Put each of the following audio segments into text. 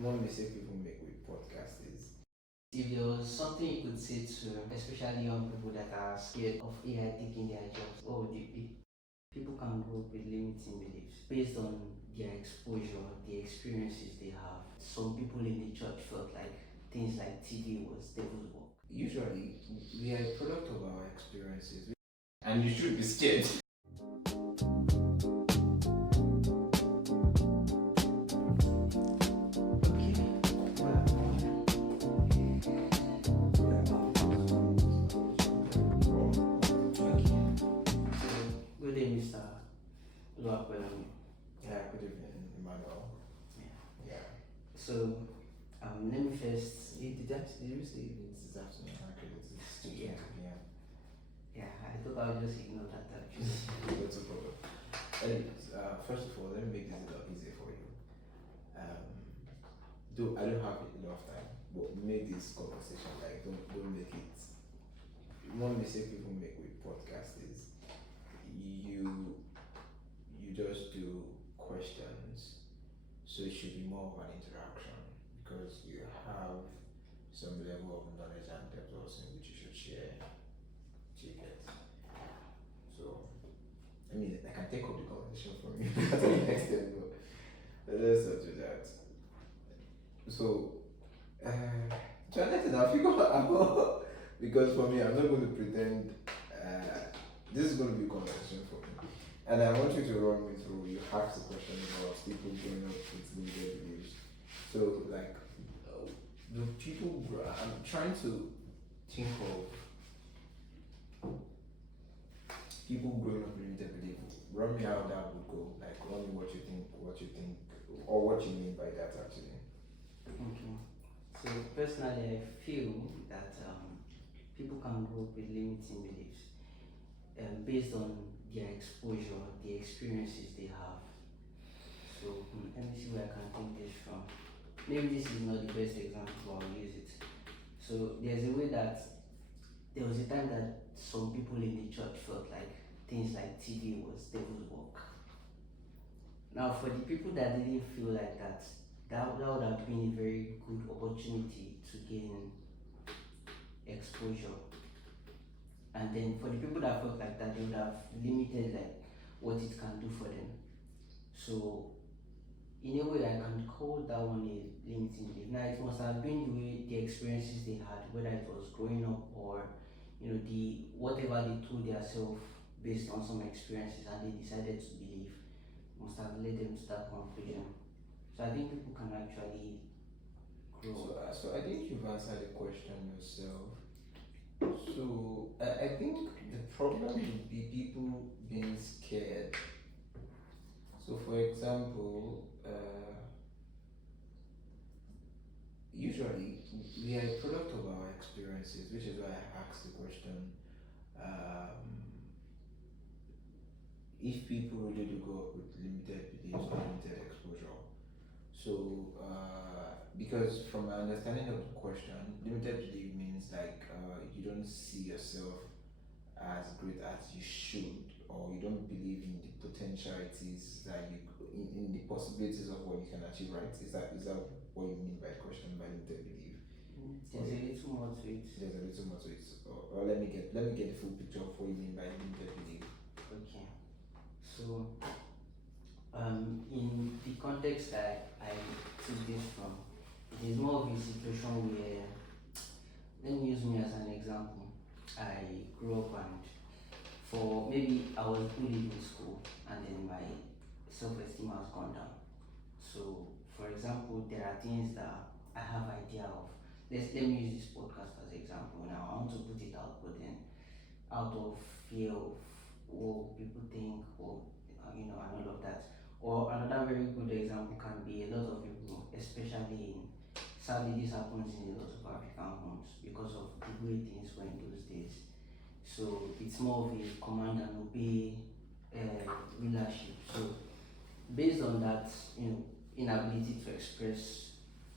one mistake people make with podcasts is If there was something you could say to especially young people that are scared of AI taking their jobs, what would it be? People can grow up with limiting beliefs based on their exposure, the experiences they have. Some people in the church felt like things like TV was devil's work. usually we are a product of our experiences, and you should be scared. Good day, Mr. Oluwapelumi. Yeah, good evening, Emmanuel. Yeah. So, let me first. Did you say this afternoon? It's too Yeah. Yeah. I thought I would just ignore that actually. That's a problem. Anyways, first of all, let me make this a lot easier for you. Though I don't have a lot of time, but make this conversation like don't make it. One mistake people make with podcasts is you just do questions, so it should be more of an interaction because you have some level of knowledge and depth also in which you should share. Ticket. So I mean, I can take up the conversation from you to the extent, but let's not do that. So, try to now figure out because for me, I'm not going to pretend this is going to be a conversation for me. And I want you to run me through. You asked the question about people growing up with limited beliefs. So, like, the people, I'm trying to think of people growing up with limited beliefs. Run me how that would go. Like, run me what you think, or what you mean by that actually. Okay. So personally, I feel that people can grow up with limiting beliefs based on their exposure, the experiences they have. So let me see where I can take this from. Maybe this is not the best example, but I'll use it. So there's a way that there was a time that some people in the church felt like things like TV was devil's work. Now, for the people that didn't feel like that, that would have been a very good opportunity to gain exposure. And then for the people that felt like that, they would have limited like what it can do for them. So in a way, I can call that one a limiting belief. Now it must have been the way the experiences they had, whether it was growing up or the whatever they told themselves based on some experiences and they decided to believe must have led them to that conclusion. So I think people can actually grow. So I think you've answered the question yourself. So I think the problem would be people being scared. So for example, usually we are a product of our experiences, which is why I asked the question. If people really do grow up with limited beliefs or limited exposure. So, because from my understanding of the question, limited belief means like you don't see yourself as great as you should, or you don't believe in the potentialities that in the possibilities of what you can achieve. Right? Is that what you mean by question by limited belief? There's a little more to it. There's a little more to it. Or let me get the full picture of what you mean by limited belief. Okay. So, in the context that I took this from, it is more of a situation where, let me use me as an example. I grew up and for maybe I was bullied in school and then my self-esteem has gone down. So, for example, there are things that I have idea of. Let me use this podcast as an example. Now, I want to put it out, but then out of fear of what people think or and all of that. Or another very good example can be a lot of people, especially in sadly this happens in a lot of African homes because of the way things were in those days. So it's more of a command and obey leadership. So based on that, inability to express,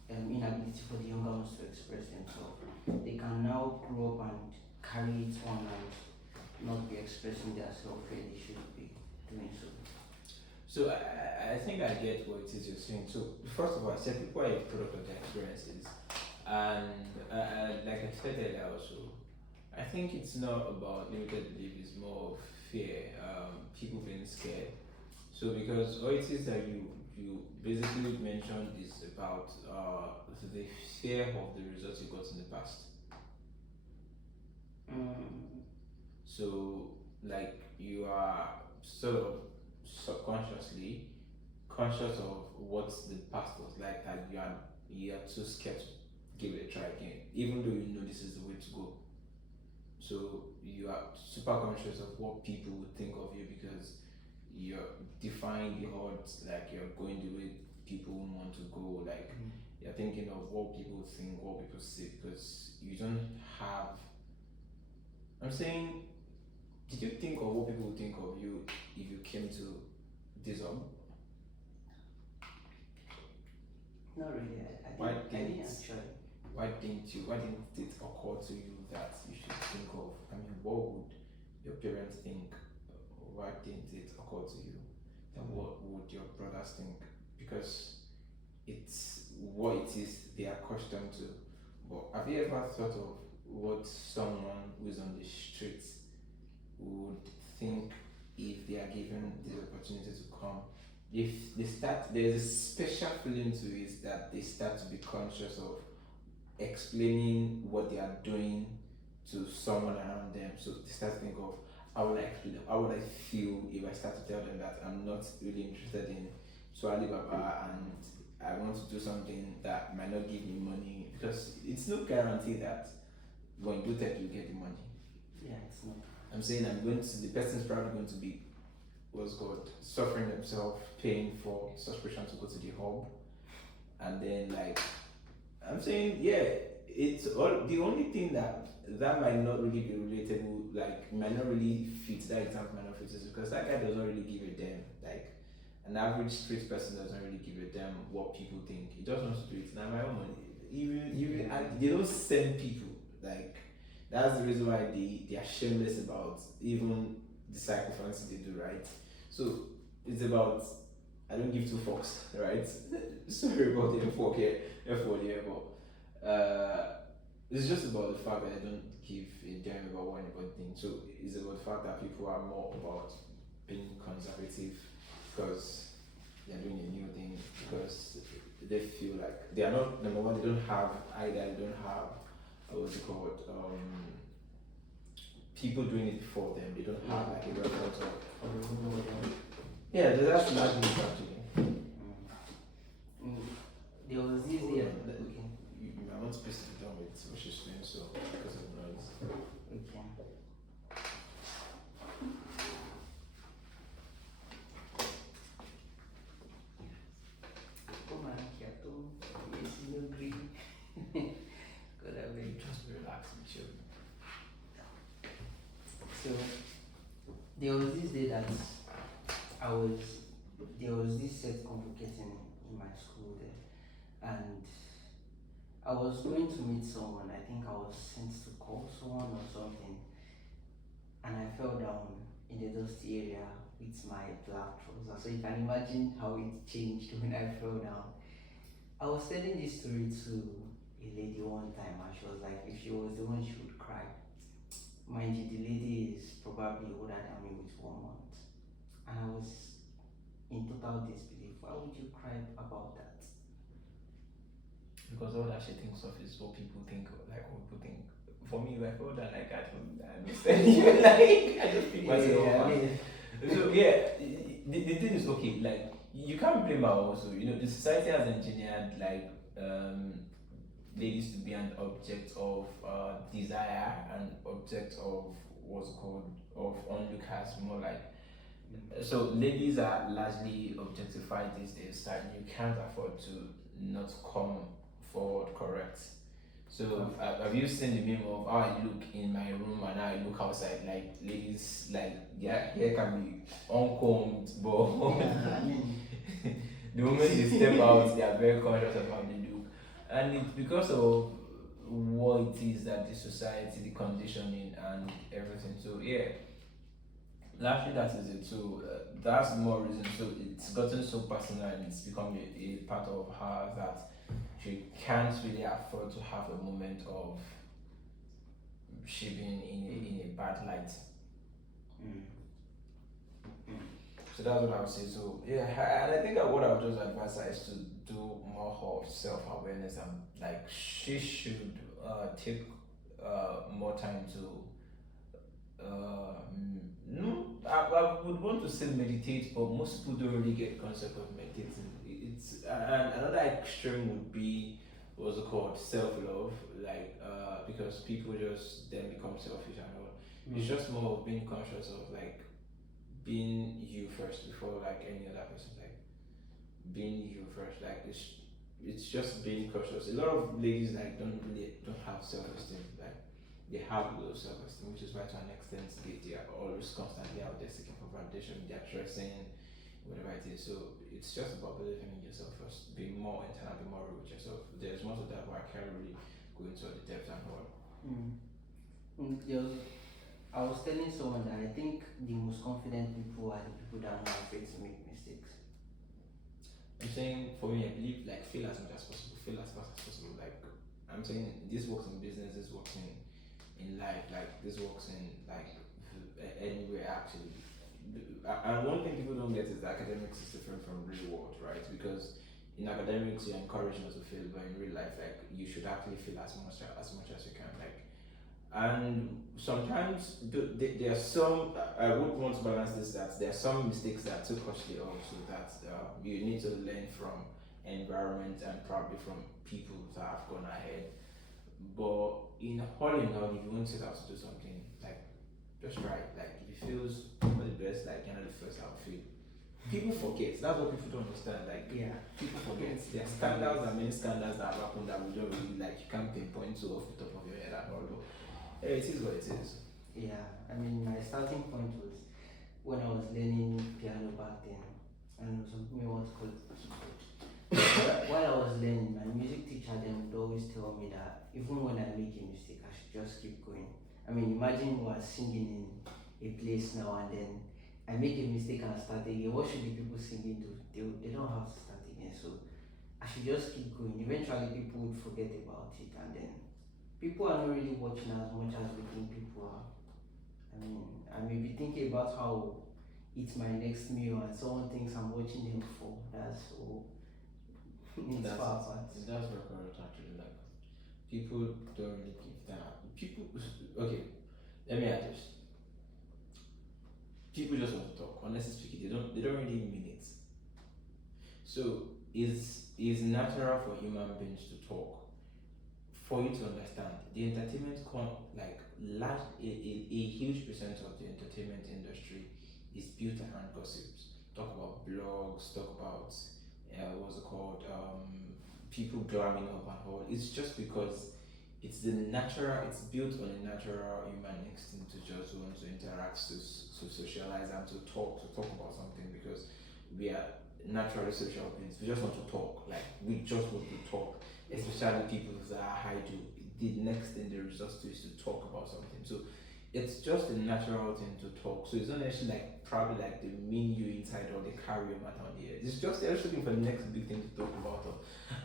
inability for the younger ones to express themselves, they can now grow up and carry it on and not be expressing themselves where they should be doing so. So I think I get what it is you're saying. So first of all, I said people are a product of their experiences, and like I said earlier also, I think it's not about limited belief. It's more of fear. People being scared. So because what it is that you basically mentioned is about the fear of the results you got in the past. Mm, So like you are sort of subconsciously conscious of what the past was like, that you are too scared to give it a try again, even though you know this is the way to go. So you are super conscious of what people would think of you because you're defying the odds, like you're going the way people want to go, like you're thinking of what people think, what people say, because you don't have. I'm saying, did you think of what people would think of you if you came to this not really. Why I didn't didn't actually. why didn't it occur to you that you should think of, I mean, what would your parents think? Why didn't it occur to you? And what would your brothers think? Because it's what it is they are accustomed to. But have you ever thought of what someone who is on the streets would think if they are given the opportunity to come? If they start, there's a special feeling to it that they start to be conscious of explaining what they are doing to someone around them. So they start to think of how would I feel if I start to tell them that I'm not really interested in Swali Baba and I want to do something that might not give me money, because it's no guarantee that when you do that you get the money. Yeah, it's not. I'm saying the person's probably going to be what's called suffering themselves, paying for subscription to go to the hub, and then like I'm saying, yeah, it's all the only thing that might not really be relatable, like might not really fit that example, might not fit is because that guy doesn't really give a damn. Like an average street person doesn't really give a damn what people think. He just wants to do it. Now my own money. Even and they don't send people. Like that's the reason why they are shameless about even the sacrifices they do, right? So it's about I don't give two fucks, right? Sorry about the F4 here, F4 here, but it's just about the fact that I don't give a damn about what anybody thinks. So it's about the fact that people are more about being conservative because they're doing a new thing, because they feel like they are not, number one, they don't have what's it called, people doing it for them. They don't have like a reference of yeah, that's not me actually. There was this year. You might want to piece it down with what she's doing, so because of noise. Okay. Come on, Kiato. Yes, no green. God, I beg. Just be relaxed and chill. So there was this day that there was this set convocating in my school there, and I was going to meet someone. I think I was sent to call someone or something, and I fell down in the dusty area with my black trousers. So you can imagine how it changed when I fell down. I was telling this story to a lady one time, and she was like, if she was the one, she would cry. Mind you, the lady is probably older than me with 1 month, and I was in total disbelief. Why would you cry about that? Because all that she thinks of is what people think, like what people think. For me, like all that, like I don't understand you. Like I just think myself. So yeah, the thing is okay. Like you can't blame her also. You know, the society has engineered like ladies to be an object of desire and object of what's called of onlookers, more like. So ladies are largely objectified these days, and you can't afford to not come forward correct. So have you seen the meme of how I look in my room and how I look outside? Like ladies, like their hair can be uncombed, but the moment they step out, they are very conscious of how they look, and it's because of what it is that the society, the conditioning, and everything. So yeah, Largely, that is it. So that's more reason. So it's gotten so personal and it's become a part of her that she can't really afford to have a moment of she being in a bad light. Mm. So that's what I would say. So yeah, and I think that what I would just advise her is to do more of self awareness and like she should take more time to no, I would want to say meditate, but most people don't really get the concept of meditating. It's and another extreme would be what's it called self love, like because people just then become selfish and all. It's just more of being conscious of like being you first before like any other person, like being you first. Like it's just being cautious. A lot of ladies like don't have self esteem. Like they have low self esteem, which is why to an extent they are always constantly out there seeking for validation. They're dressing, whatever it is. So it's just about believing in yourself first, being more internal, be more real with yourself. There's more to that, but I can't really go into all the depth and all. I was telling someone that I think the most confident people are the people that are not afraid to make mistakes. I'm saying for me, I believe like fail as much as possible, fail as fast as possible. Like I'm saying, this works in business, this works in life, like this works in like anywhere actually. And one thing people don't get is that academics is different from real world, right? Because in academics you're encouraged not to fail, but in real life, like you should actually fail as much as you can, like. And sometimes there are some. I would want to balance this that there are some mistakes that are too costly also that you need to learn from environment and probably from people that have gone ahead. But all in all, if you want to set out to do something, like just try it. Like if it feels for the best, like you're not the first outfit. People forget. That's what people don't understand. Like people forget. There are scandals and many scandals that have happened that we don't really like. You can't pinpoint to off the top of your head at all. It is what it is. Yeah, I mean, my starting point was when I was learning piano back then, and something I want to call it keyboard. While I was learning, my music teacher then would always tell me that even when I make a mistake, I should just keep going. I mean, imagine we are singing in a place now and then I make a mistake and start again. What should the people singing do? They don't have to start again. So I should just keep going. Eventually, people would forget about it, and then people are not really watching as much as we think people are. I mean, I may be thinking about how it's my next meal and someone thinks I'm watching them for. That's so it's far apart. That's very correct actually. Like people don't really give that. People okay, let me add this. People just want to talk. Honestly speaking, they don't really mean it. So it's natural for human beings to talk. For you to understand, the entertainment like a huge percent of the entertainment industry is built around gossips. Talk about blogs, talk about what's it called, people glamming up and all. It's just because it's built on a natural human instinct to just want to interact, to socialize and to talk about something because we are naturally social beings. We just want to talk, like we just want to talk, especially people that are high do. The next thing they resort to is to talk about something. So it's just a natural thing to talk. So it's not actually like probably like they mean you inside or they carry your matter on the air. It's just they're just looking for the next big thing to talk about.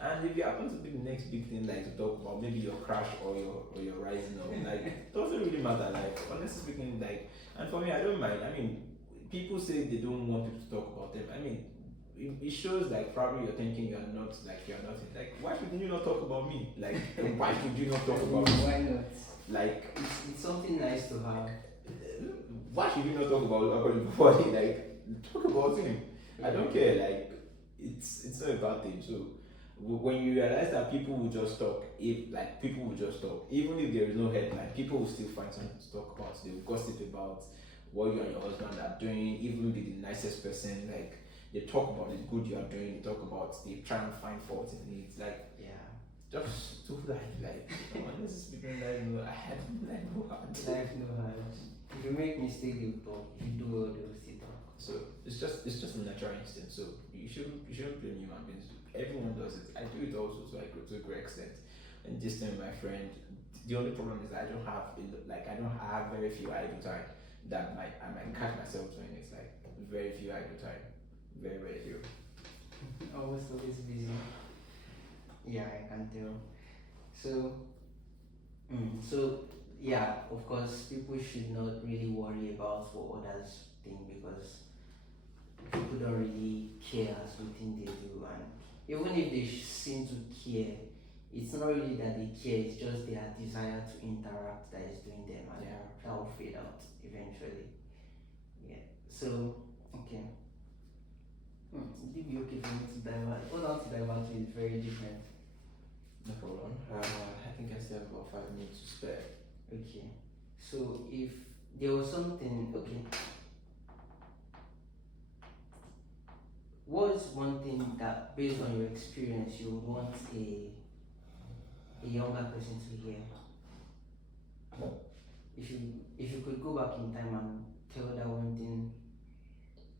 And if you happen to be the next big thing like to talk about, maybe your crash or your rising or like it doesn't really matter. Like honestly speaking, like and for me I don't mind. I mean people say they don't want people to talk about them. I mean it shows like probably you're thinking you're nothing. Like why should you not talk about me? Like why should you not talk about me? Why not? Like it's something nice to have. Why should you not talk about body? Like talk about him. I don't care. Like it's not a bad thing. So when you realize that people will just talk, even if there is no headline, people will still find something to talk about. They will gossip about what you and your husband are doing. Even be the nicest person, like. They talk about the good you are doing, they try and find fault in it, like just do like this is speaking like no, I had like no hard. Life no hard. If you make mistake you talk, if you do well they will still talk. So it's just a natural instinct. So you shouldn't blame human beings. Everyone does it. I do it also to a great extent. And this time my friend, the only problem is I don't have very few idle time. that I might catch myself doing. It's like very few idle time, very few. Always busy. Yeah, I can tell. So, so yeah, of course, people should not really worry about what others think because people don't really care as we think they do, and even if they seem to care, it's not really that they care. It's just their desire to interact that is doing them, and Yeah. that will fade out eventually. Yeah. So, okay. Would it be okay for me to divert? What else to divert to is very different. No problem. I think I still have about 5 minutes to spare. Okay. So if there was something, okay, what is one thing that, based on your experience, you would want a younger person to hear? If you could go back in time and tell that one thing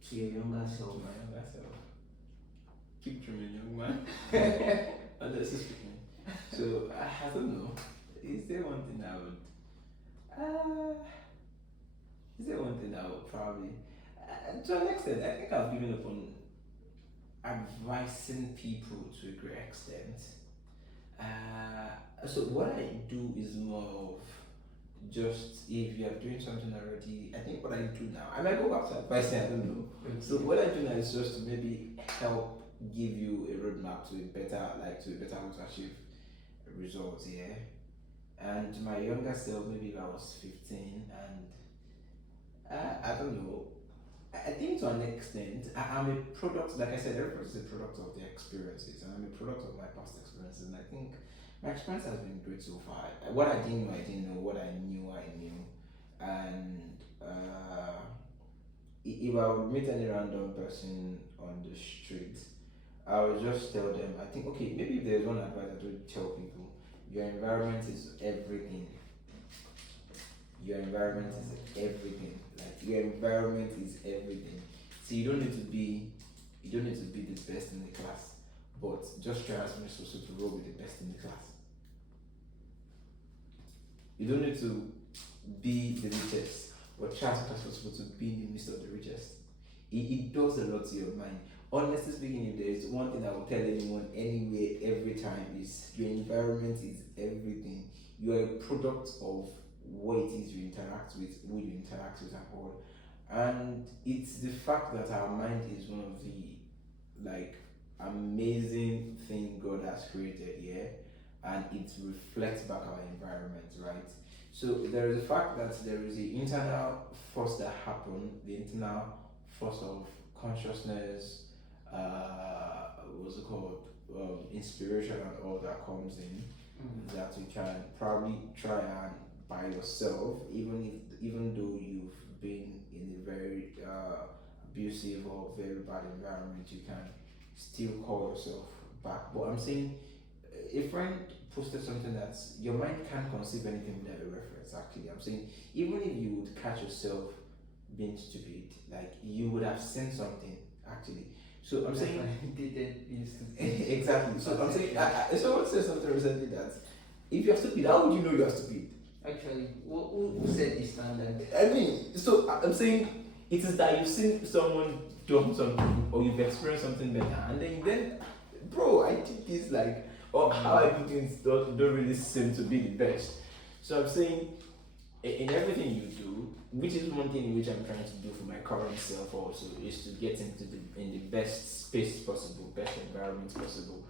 to your younger self. My younger self. Keep dreaming, young man. Honestly speaking. So I don't know. Is there one thing I would? Is there one thing I would probably? To an extent, I think I've given up on advising people to a great extent. So what I do is more of just if you are doing something already. I think what I do now, I might go back to advising. I don't know. So what I do now is just to maybe help give you a roadmap to a better way to achieve results. Yeah. And my younger self, maybe if I was 15, and I don't know. I think to an extent, I'm a product, like I said, everybody's a product of their experiences, and I'm a product of my past experiences. And I think my experience has been great so far. What I didn't know, I didn't know. What I knew, I knew. And if I would meet any random person on the street, I would just tell them, I think, okay, maybe if there's one advice I would tell people, your environment is everything. Your environment is everything. Like your environment is everything. So you don't need to be the best in the class, but just try as much as possible to roll with the best in the class. You don't need to be the richest, but try as much as possible to be in the midst of the richest. It does a lot to your mind. Honestly speaking, if there is one thing I will tell anyone anywhere, every time, is your environment is everything. You are a product of what it is you interact with, who you interact with at all. And it's the fact that our mind is one of the amazing thing God has created here, and it reflects back our environment, right? So there is the fact that there is the internal force that happen, the internal force of consciousness, what's it called, inspiration and all that comes in, that you can probably try and by yourself, even though you've been in a very abusive or very bad environment, you can still call yourself back. But I'm saying, a friend posted something that your mind can't conceive anything without a reference. Actually, I'm saying, even if you would catch yourself being stupid, like you would have seen something actually. So I'm saying exactly. So I'm saying, someone said something recently that if you're stupid, how would you know you're stupid? Actually, who said the standard? I mean, so I'm saying it is that you've seen someone do something or you've experienced something better, and then bro, I did this, like, or how I do things don't really seem to be the best. So I'm saying, in everything you do, which is one thing which I'm trying to do for my current self also, is to get in the best space possible, best environment possible,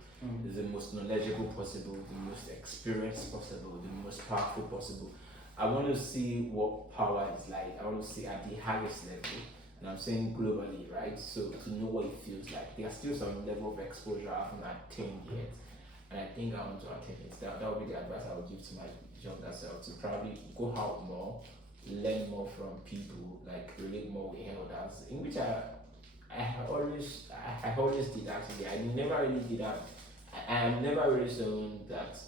the most knowledgeable possible, the most experienced possible, the most powerful possible. I want to see what power is like. I want to see at the highest level, and I'm saying globally, right? So to know what it feels like. There's still some level of exposure I haven't attained yet, and I think I want to attain it. That would be the advice I would give to my younger self, to probably go out more, learn more from people, like relate more with elders, in which I always did actually. I never really did that. I am never really someone that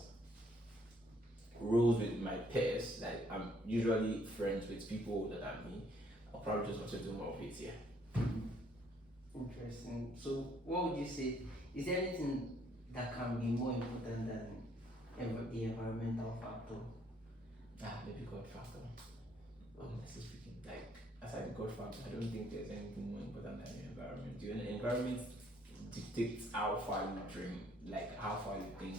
rolls with my peers. Like, I'm usually friends with people older than me. I'll probably just want to do more of it here. Interesting. So what would you say, is there anything that can be more important than the environmental factor? Maybe God factor. Honestly speaking, like, aside God factor, I don't think there's anything more important than your environment. Your environment dictates how far you dream, like how far you think,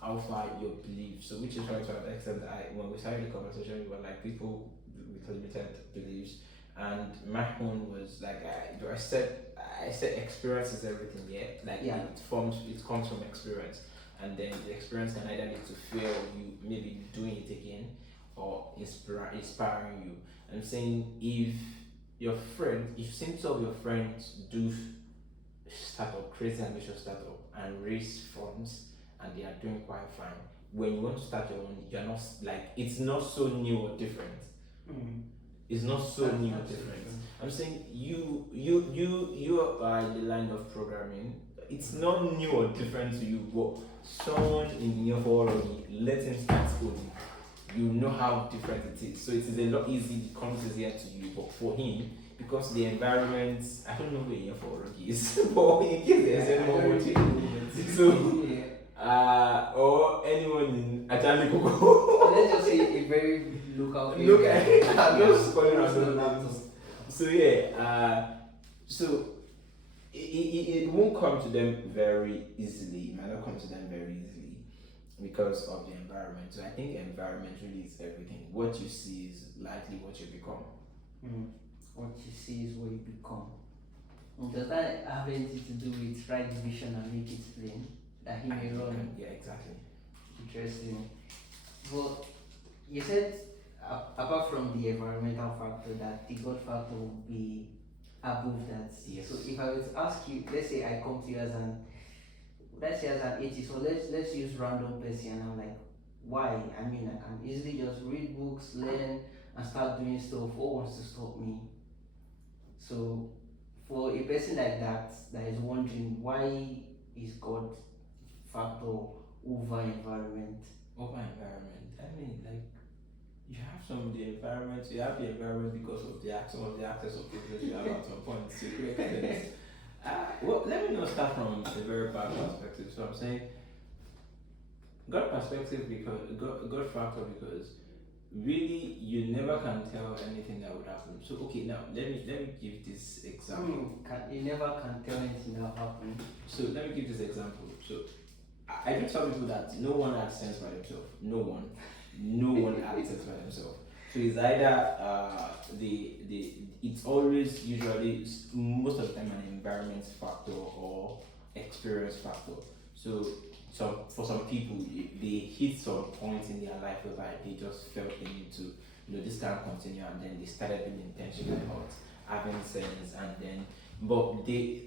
how far your beliefs. So, which is why to an extent, when we started the conversation, we were like people with limited beliefs, and my own was like I said experience is everything. Yeah, like Yeah. it comes from experience, and then the experience can either lead to fear of you maybe doing it again, or inspiring you. I'm saying if some of your friends do startup, crazy ambitious startup, and raise funds, and they are doing quite fine. When you want to start your own, you're not like it's not so new or different. It's not so new or different. I'm saying you are in the line of programming. It's not new or different to you, but someone in your already let him start coding. You know how different it is. So it is a lot easier, it comes easier to you, but for him, because the environment, I don't know where your already is, but in case there's anyone watching, so or anyone in Ajani Koko. Let's just say a very local Look area. at it, I'm just calling Yeah. random names. So yeah, so it won't come to them very easily. It might not come to them very easily because of the environment. So I think environment really is everything. What you see is likely what you become. What you see is what you become. Does that have anything to do with right division and make it plain? That he may run? Yeah, exactly. Interesting. Well, you said apart from the environmental factor, that the God factor will be above that. Yes. So if I were to ask you, let's say I come to you as an atheist, so let's use random person, and I'm like, why? I mean, I can easily just read books, learn, and start doing stuff. What wants to stop me? So for a person like that is wondering, why is God factor over environment? Over environment. I mean, like you have some of the environment. You have the environment because of some of the access of people that you have at some point. So well, let me not start from a very bad perspective. So I'm saying God perspective because God factor because really you never can tell anything that would happen. So okay, now let me give this example. You never can tell anything that will happen. So let me give this example. So I do tell people that no one acts sense by themselves. No one acts sense by themselves. So it's either it's always usually most of the time an environment factor or experience factor. So for some people they hit some point in their life whereby they just felt they need to, this can't continue, and then they started being intentional about having sense, and then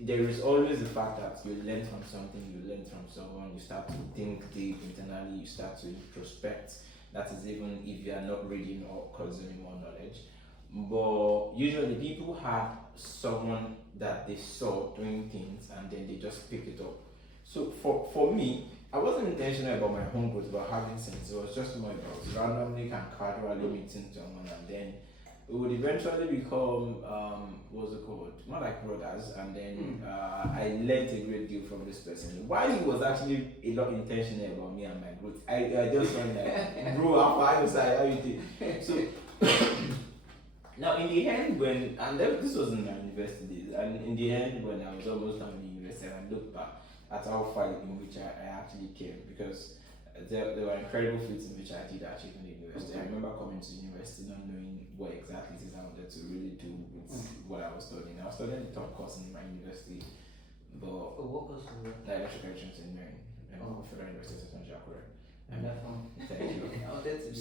there is always the fact that you learn from something, you learn from someone, you start to think deep internally, you start to introspect. That is even if you are not reading or consuming more knowledge. But usually people have someone that they saw doing things and then they just pick it up. So for me, I wasn't intentional about my home growth, about having sense. It was just more about randomly and casually meeting someone, and then it would eventually become what's it called? More like brothers, and then I learned a great deal from this person. While he was actually a lot intentional about me and my growth, I just went like, bro, how you think? So now in the end, this was in my university days, and in the end when I was almost done with university, I looked back at how far in which I actually came, because there were incredible feats in which I did achieve in the university. I remember coming to university not knowing what exactly it is I wanted to really do with what I was studying. I was studying the top course in my university, but what was the electrical engineering and Federal University of Central Korea. Thank you. I wanted to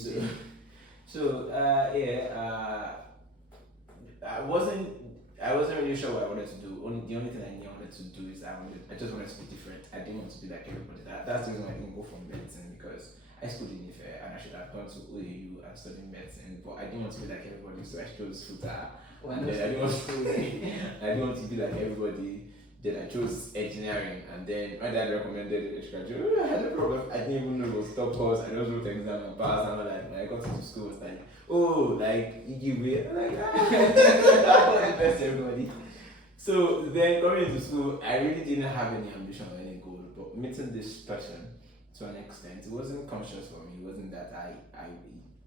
I wasn't really sure what I wanted to do. The only thing I knew I wanted to do is I just wanted to be different. I didn't want to be like everybody. That's the reason why I didn't go for medicine, because I studied in Ife and I should have gone to OAU and studied medicine, but I didn't want to be like everybody, so I chose FUTA. I didn't want to be like everybody. Then I chose engineering, and then my dad recommended electrical. I had no problem. I didn't even know it was top course. I just wrote the exam and passed. And like when I got into school, it was like, oh, like you give me, I'm like that was the best everybody. So then coming into school, I really didn't have any ambition or any goal. But meeting this person to an extent, it wasn't conscious for me. It wasn't that I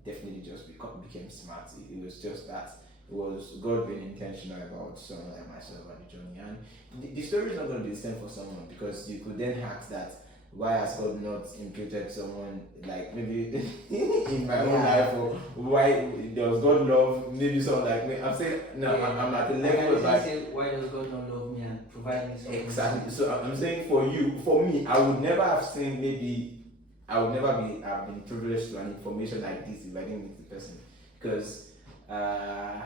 definitely just became smart. It was just that was God being intentional about someone like myself and the journey. And the story is not going to be the same for someone, because you could then ask that why has God not imputed someone like maybe in my own life, or why does God love maybe someone like me? I'm saying no, I'm at the level where say why does God not love me and provide me so exactly. So I'm saying for me, I would never have seen maybe I would never be have been privileged to an information like this if I didn't meet the person, because I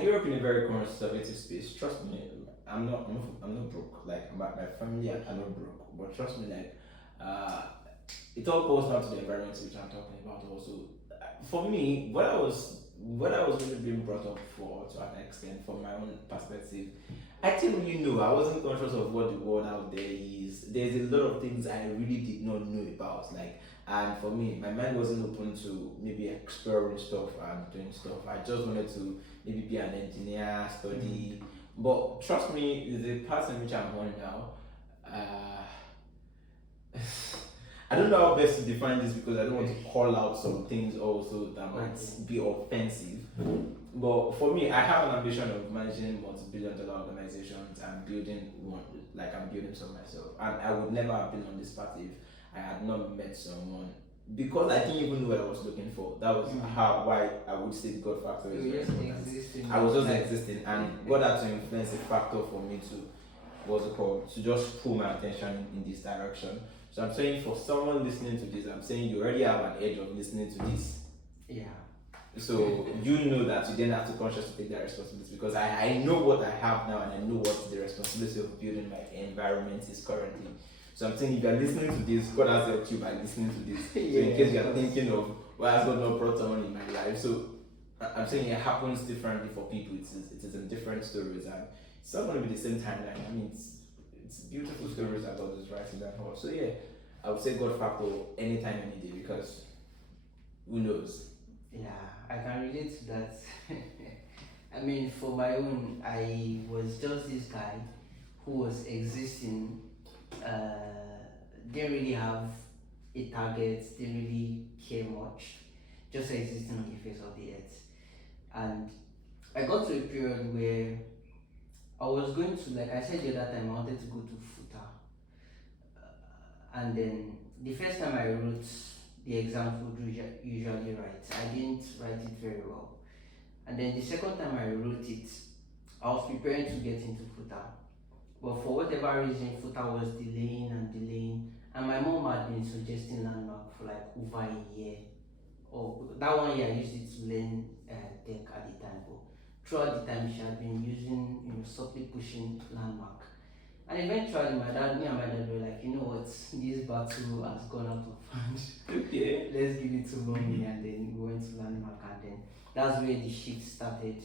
grew up in a very conservative space. Trust me, I'm not broke. Like my family are not broke, but trust me, like it all boils down to the environment which I'm talking about. Also, for me, what I was really being brought up for, to an extent, from my own perspective, I didn't really know. I wasn't conscious of what the world out there is. There's a lot of things I really did not know about. Like, and for me, my mind wasn't open to maybe exploring stuff and doing stuff. I just wanted to maybe be an engineer, study. But trust me, the path in which I'm on now, I don't know how best to define this, because I don't want to call out some things also that might be offensive. But for me, I have an ambition of managing multi-billion-dollar organizations and building one, like I'm building some myself. And I would never have been on this path if I had not met someone, because I didn't even know what I was looking for. That was why I would say the God factor is very important. I was just existing, and God had to influence a factor for me to, what's it called, to just pull my attention in this direction. So I'm saying, for someone listening to this, I'm saying you already have an edge of listening to this. Yeah. So you know that you then have to consciously take that responsibility, because I know what I have now, and I know what the responsibility of building my environment is currently. So I'm saying, if you're listening to this, God has helped you by listening to this. So in case you're thinking of why has God not brought someone in my life, so I'm saying it happens differently for people. It is in different stories, and it's not going to be the same timeline. I mean, it's beautiful stories that God is writing that whole. So yeah, I would say God factor anytime, any day, because who knows? Yeah, I can relate to that. I mean, for my own, I was just this guy who was existing, didn't really have a target, didn't really care much, just existing on the face of the earth. And I got to a period where I was going to, like I said the other time, I wanted to go to FUTA. And then the first time I wrote the exam would usually write, I didn't write it very well. And then the second time I wrote it, I was preparing to get into FUTA. But for whatever reason, FUTA was delaying and delaying. And my mom had been suggesting landmark for like over a year. Or that 1 year I used it to learn tech at the time. But throughout the time, she had been using, subtly pushing landmark. And eventually, me and my dad were like, you know what, this battle has gone out of hand. Okay. Let's give it to mommy. And then we went to landmark, and then that's where the shift started.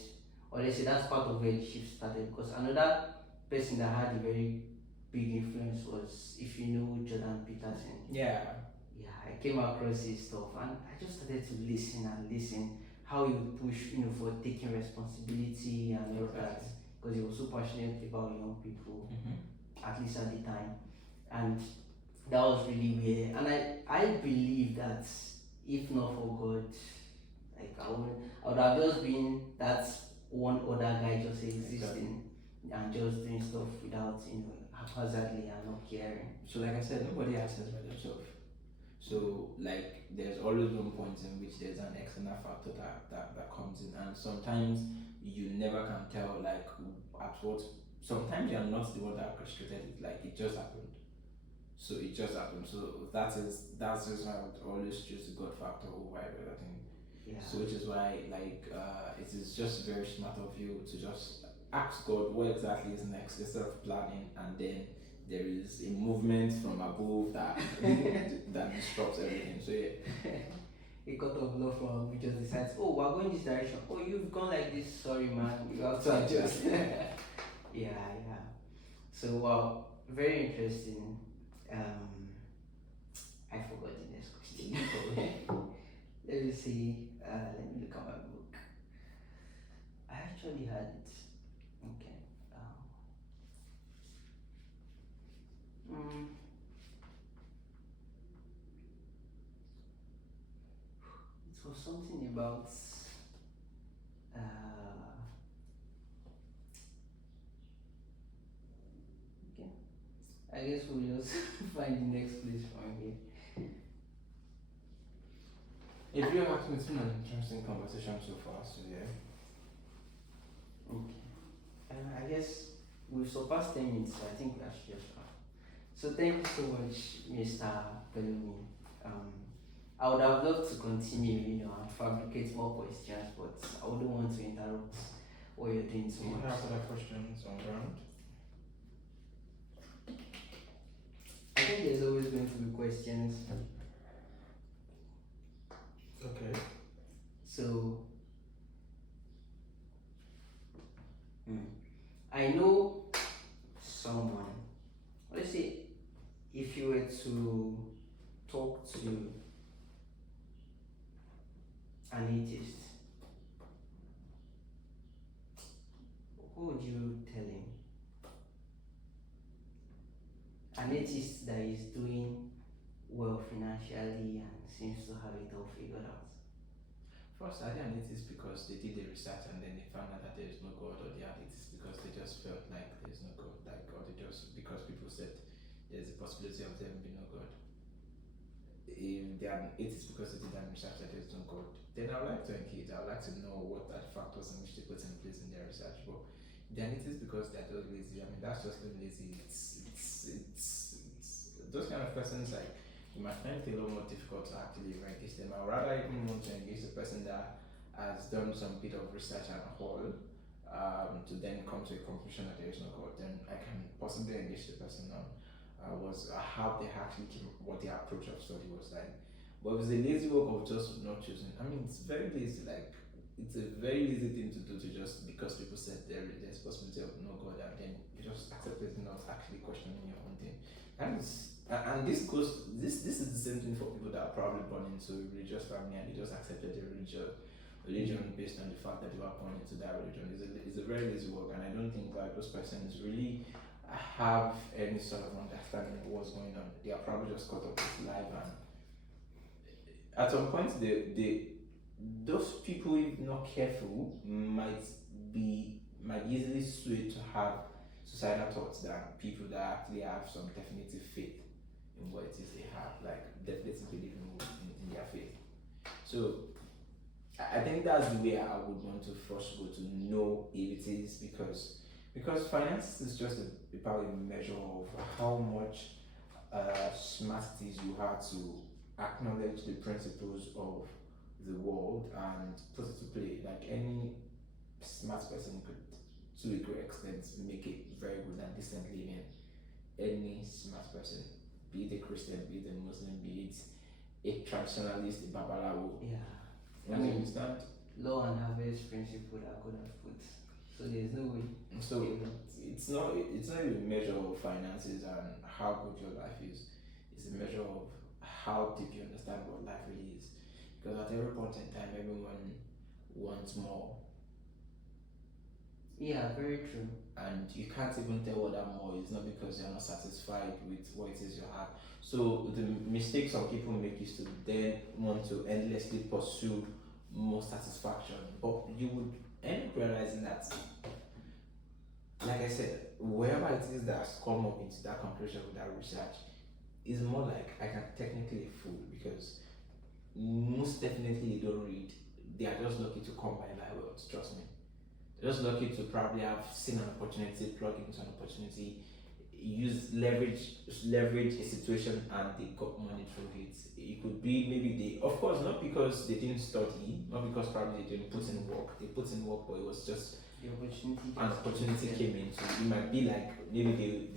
Or let's say that's part of where the shift started, because another person that had a very big influence was, if you know, Jordan Peterson. Yeah. Yeah, I came across his stuff, and I just started to listen how he would push, for taking responsibility and all that, because he was so passionate about young people, at least at the time. And that was really weird. And I believe that if not for God, like I would have just been that one other guy just existing and just doing stuff without, haphazardly and not caring. So like I said, nobody answers by themselves. So like there's always one point in which there's an external factor that comes in, and sometimes you never can tell like at what. Sometimes you're not the one that orchestrated it, like it just happened. So it just happened. So that's just why I would always choose the God factor over every other thing. Yeah. So which is why it is just very smart of you to just ask God what exactly is next instead of planning, and then there is a movement from above that that disrupts everything. So yeah. A cut of love from above just decides, oh, we're going this direction. Oh, you've gone like this. Sorry, man. You have to adjust. Yeah. So wow, very interesting. I forgot the next question. Let me see. Let me look at my book. I actually had it. Okay. It was something about I guess we'll just find the next place from here. If you ask me, it's been an interesting conversation so far, so yeah. Okay. I guess we've surpassed 10 minutes, so I think we should just wrap. So thank you so much, Mr. Pelumi. I would have loved to continue, and fabricate more questions, but I wouldn't want to interrupt what you're doing so Do you much. have other questions on ground? I think there's always going to be questions. Okay. So, I know someone. Let's say, if you were to talk to an atheist, who would you tell him? An atheist that is doing well financially and seems to have it all figured out. First, are they an atheist because they did the research and then they found out that there is no God, or they are atheists because they just felt like there is no God, like, or they just because people said there is a possibility of there being no God? If they are an atheist because they did that research that there is no God, then I would like to engage. I would like to know what that factors in which they put in place in their research. But if they are atheists because they are just lazy, I mean that's just being lazy. It's those kind of persons, like, you might find it a lot more difficult to actually engage them. I would rather even want to engage the person that has done some bit of research and all, to then come to a conclusion that there is no God. Then I can possibly engage the person on how they actually came, what their approach of study was like. But if it's a lazy work of just not choosing, I mean, it's very lazy. Like, it's a very lazy thing to do, to just because people said there's possibility of no God, and then you just accept it, not actually questioning your own thing. And this is the same thing for people that are probably born into a religious family and they just accepted their religion based on the fact that they were born into that religion. It's a very lazy work, and I don't think that those persons really have any sort of understanding of what's going on. They are probably just caught up with life, and at some point those people, if not careful, might easily sway to have societal thoughts than people that actually have some definitive faith in what it is they have, like definitely believe in their faith. So I think that's the way I would want to first go to know if it is, because finance is just about a measure of how much smart it is you have to acknowledge the principles of the world and put it to play. Like, any smart person could, to a great extent, make it very good and decent living. Any smart person, be it a Christian, be it a Muslim, be it a traditionalist, a babalawo. Yeah. I mean, understand? Law and harvest principle that God has put. So there's no way. So it's not even a measure of finances and how good your life is. It's a measure of how deep you understand what life really is. Because at every point in time, everyone wants more. Yeah, very true. And you can't even tell what that more is, not because you're not satisfied with what it is you have. So the mistake some people make is to then want to endlessly pursue more satisfaction. But you would end up realizing that, like I said, wherever it is that has come up into that conclusion with that research is more like, I can technically a fool, because most definitely they don't read. They are just lucky to come by that words, trust me. They're just lucky to probably have seen an opportunity, plug into an opportunity, leverage a situation, and they got money through it. It could be maybe they, of course, not because they didn't study, not because probably they didn't put in work. They put in work, but it was just an opportunity came in. So it might be like maybe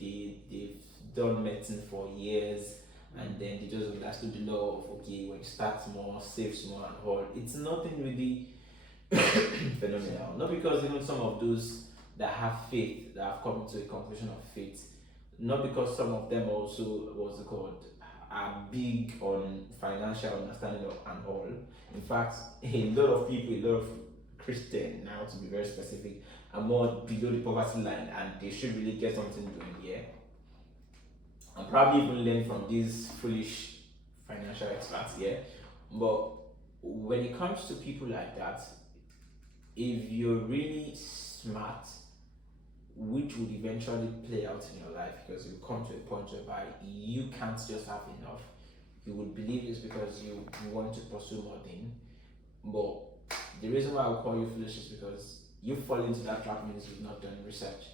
they've done medicine for years, and then they just understood the law of, okay, when you start small, save small, and all. It's nothing really phenomenal. Not because even some of those that have faith, that have come to a conclusion of faith, not because some of them also, what's it called, are big on financial understanding of and all. In fact, a lot of people, a lot of Christians, now to be very specific, are more below the poverty line, and they should really get something doing here. And probably even learn from these foolish financial experts here. But when it comes to people like that, if you're really smart, which would eventually play out in your life because you come to a point whereby you can't just have enough. You would believe it's because you want to pursue more thing. But the reason why I would call you foolish is because you fall into that trap means you've not done research.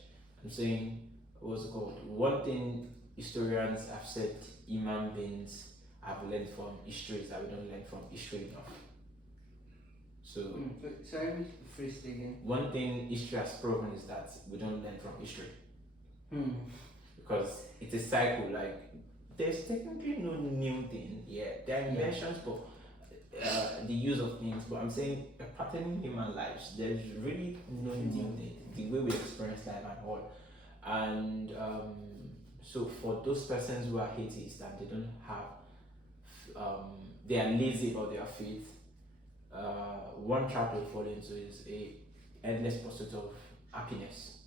I'm saying, what's it called? One thing historians have said human beings have learned from history is that we don't learn from history enough. So, sorry, phrase it again. one thing history has proven is that we don't learn from history. Because it's a cycle. Like, there's technically no new thing. Yeah, there are inventions, but the use of things. But I'm saying, patterning human lives, there's really no new thing. The way we experience life and all. And so, for those persons who are atheists and they don't have, they are lazy about their faith. One trap they fall into is a endless pursuit of happiness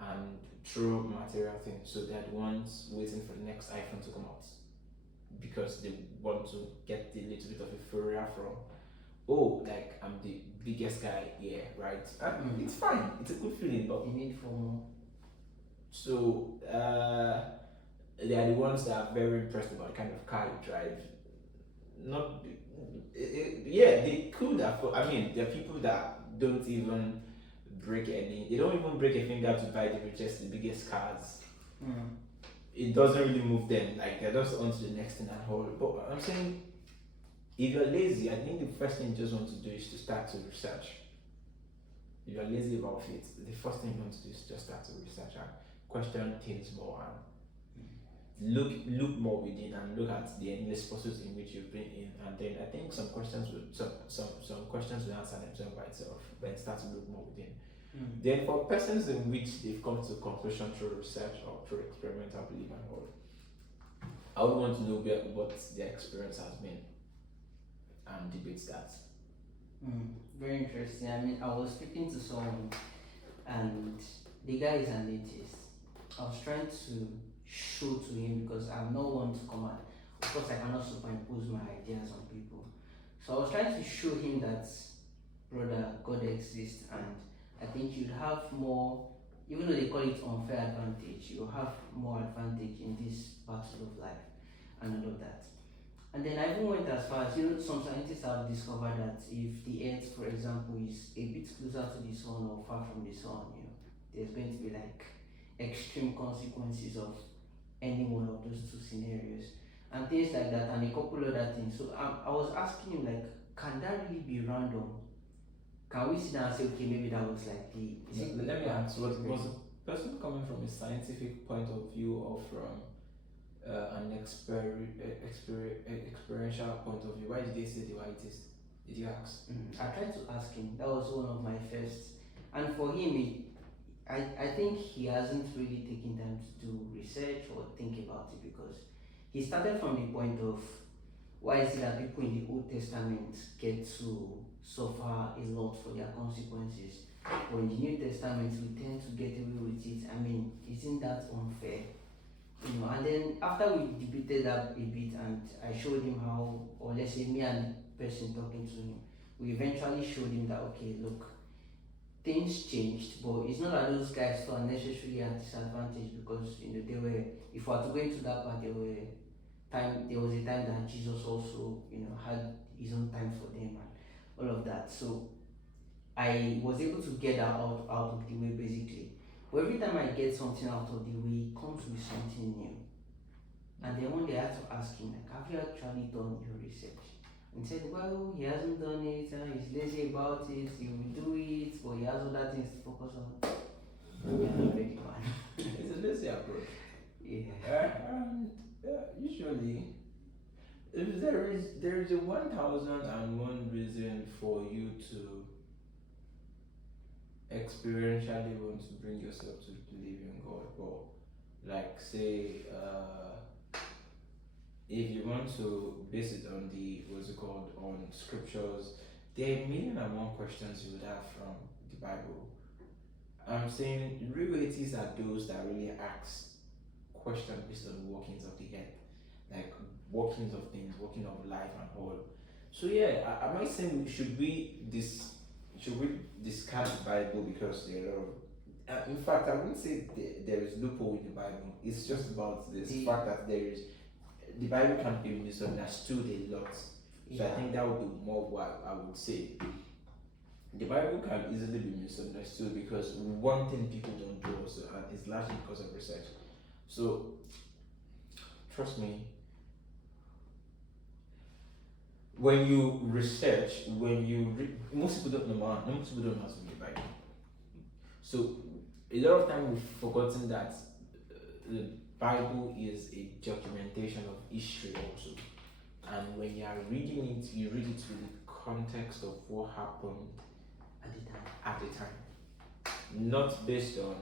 and true material things. So they're the ones waiting for the next iPhone to come out because they want to get a little bit of euphoria from, oh, like I'm the biggest guy here, right? And it's fine, it's a good feeling, but you need for more. So they are the ones that are very impressed about the kind of car you drive. Not yeah, they could afford. I mean, there are people that don't even break any. They don't even break a finger to buy the richest, the biggest cars. It doesn't really move them. Like they're just on to the next thing and whole. But I'm saying, if you're lazy, I think the first thing you just want to do is to start to research. If you're lazy about it, the first thing you want to do is just start to research and question things more and look more within and look at the endless pursuits in which you've been in, and then I think some questions will answer themselves by itself when start to look more within. Then for persons in which they've come to conclusion through research or through experimental belief and all, I would want to know what their experience has been and debate that. Very interesting. I mean, I was speaking to someone and the guy is an atheist. I was trying to show to him because I'm not one to come out. Of course, I cannot superimpose my ideas on people. So I was trying to show him that, brother, God exists, and I think you'd have more, even though they call it unfair advantage, you'll have more advantage in this battle of life and all of that. And then I even went as far as, some scientists have discovered that if the Earth, for example, is a bit closer to the sun or far from the sun, there's going to be like extreme consequences of any one of those two scenarios and things like that, and a couple other things. So I was asking him, like, can that really be random? Can we sit down and say, okay, maybe that was like let me ask, was the person coming from a scientific point of view or from an experiential point of view? Why did they say they were atheists? Did you ask? I tried to ask him. That was one of my first, and for him, I think he hasn't really taken time to do research or think about it, because he started from the point of, why is it that people in the Old Testament get to suffer a lot for their consequences, but in the New Testament we tend to get away with it? I mean, isn't that unfair? And then after we debated that a bit and I showed him how, or let's say me and the person talking to him, we eventually showed him that, okay, look, things changed, but it's not that those guys felt necessarily at disadvantage, because they were, if we are to go into that part, there was a time that Jesus also had his own time for them and all of that. So I was able to get that out of the way, basically. But every time I get something out of the way, it comes with something new. And then one day I had to ask him, like, have you actually done your research? And said, well, he hasn't done it, he's lazy about it, he will do it, but he has other things to focus on. Yeah, not ready, man. It's a lazy approach. Usually, if there is a 1001 reason for you to experientially want to bring yourself to believe in God, but like say if you want to base it on on scriptures, there are 1,000,001 questions you would have from the Bible. I'm saying real atheists are those that really ask questions based on the workings of the earth, like workings of things, working of life and all. So yeah, I might say should we discard the Bible because there are a lot of In fact, I wouldn't say there is loophole in the Bible. It's just about this fact that the Bible can be misunderstood a lot. So I think that would be more what I would say. The Bible can easily be misunderstood because one thing people don't do also, and it's largely because of research. So trust me, when you research, most people don't know how to read the Bible. So a lot of time we've forgotten that the Bible is a documentation of history also. And when you are reading it, you read it with the context of what happened at the time. Not based on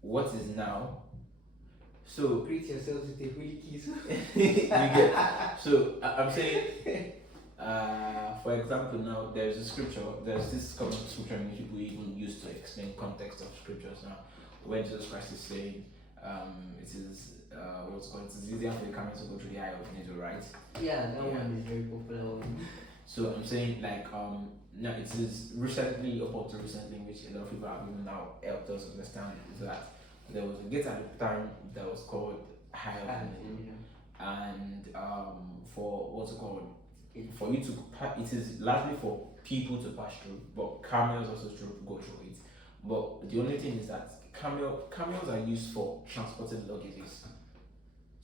what is now. So Greet yourselves with a holy kiss. you get. So I'm saying, for example, now there's this common scripture which people even use to explain context of scriptures now, where Jesus Christ is saying, it is it's easier for the camel to go through the eye of the needle, right? Yeah, that one is very popular one. So I'm saying now it is recently, which a lot of people have even now helped us understand, is that there was a gate at the time that was called High of the Needle, and for you to it is largely for people to pass through, but camels also go through it. But the only thing is that camels are used for transporting luggages.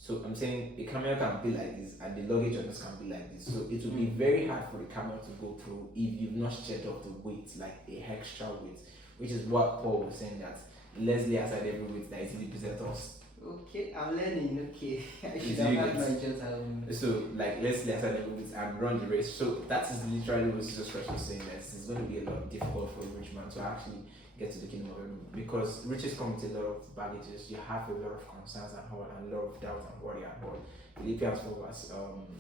So I'm saying a camel can be like this and the luggage on this can be like this. So it will be very hard for the camel to go through if you've not shed off the weight, like a extra weight, which is what Paul was saying, that let's lay aside every weight that easily besets us. Okay, I'm learning. Okay, I should have had my just So let's lay aside every weight and run the race. So that is literally what Jesus Christ was saying, that it's going to be a lot difficult for a rich man to actually get to the kingdom of heaven, because riches come with a lot of baggages. You have a lot of concerns and a lot of doubt and worry and all. Philippians 4 verse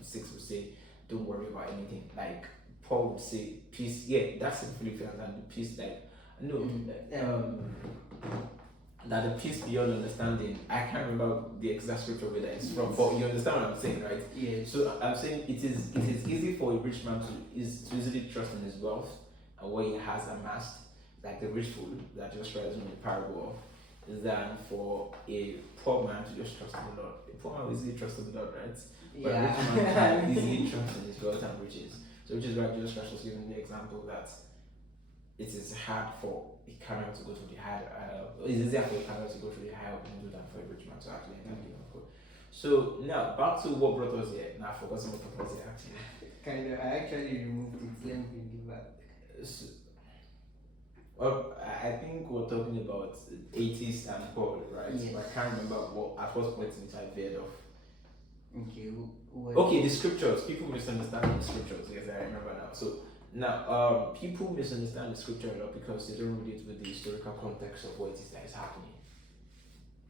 6 will say, don't worry about anything. Like Paul would say, peace. Yeah, that's in Philippians, and the peace that the peace beyond understanding. I can't remember the exact scripture where that is from, but you understand what I'm saying, right? Yeah. So I'm saying it is easy for a rich man to easily trust in his wealth and what he has amassed, like the rich fool that just read in the parable of, than for a poor man to just trust in the Lord. A poor man will easily trust in the Lord, right? But a rich man can easily trust in his wealth and riches. So which is why Jesus Christ was giving the example that it is hard for a camel to go through the high. It's easier for a camel to go through the high of the needle than for a rich man to actually enter the kingdom of God. So now back to what brought us here. Now I forgot what brought us here actually. Kind of. I actually removed it. Let me bring it back. Well, I think we're talking about atheist and God, right? Yes. I can't remember at what point which I veered off. Okay. Okay, the scriptures. People misunderstand the scriptures. Yes, I remember now. So now, people misunderstand the scripture a lot because they don't read it with the historical context of what it is that is happening.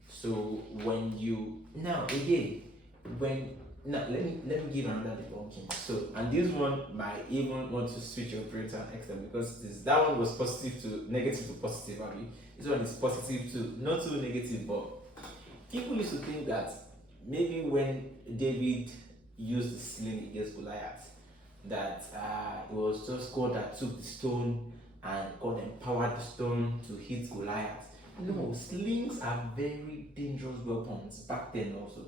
So when you let me give another debunking. So, and this one might even want to switch your brain to an extent, because that one was positive to negative to positive. I mean, this one is positive to not too negative, but people used to think that maybe when David used the sling against Goliath, that it was just God that took the stone and God empowered the stone to hit Goliath. No, slings are very dangerous weapons back then also.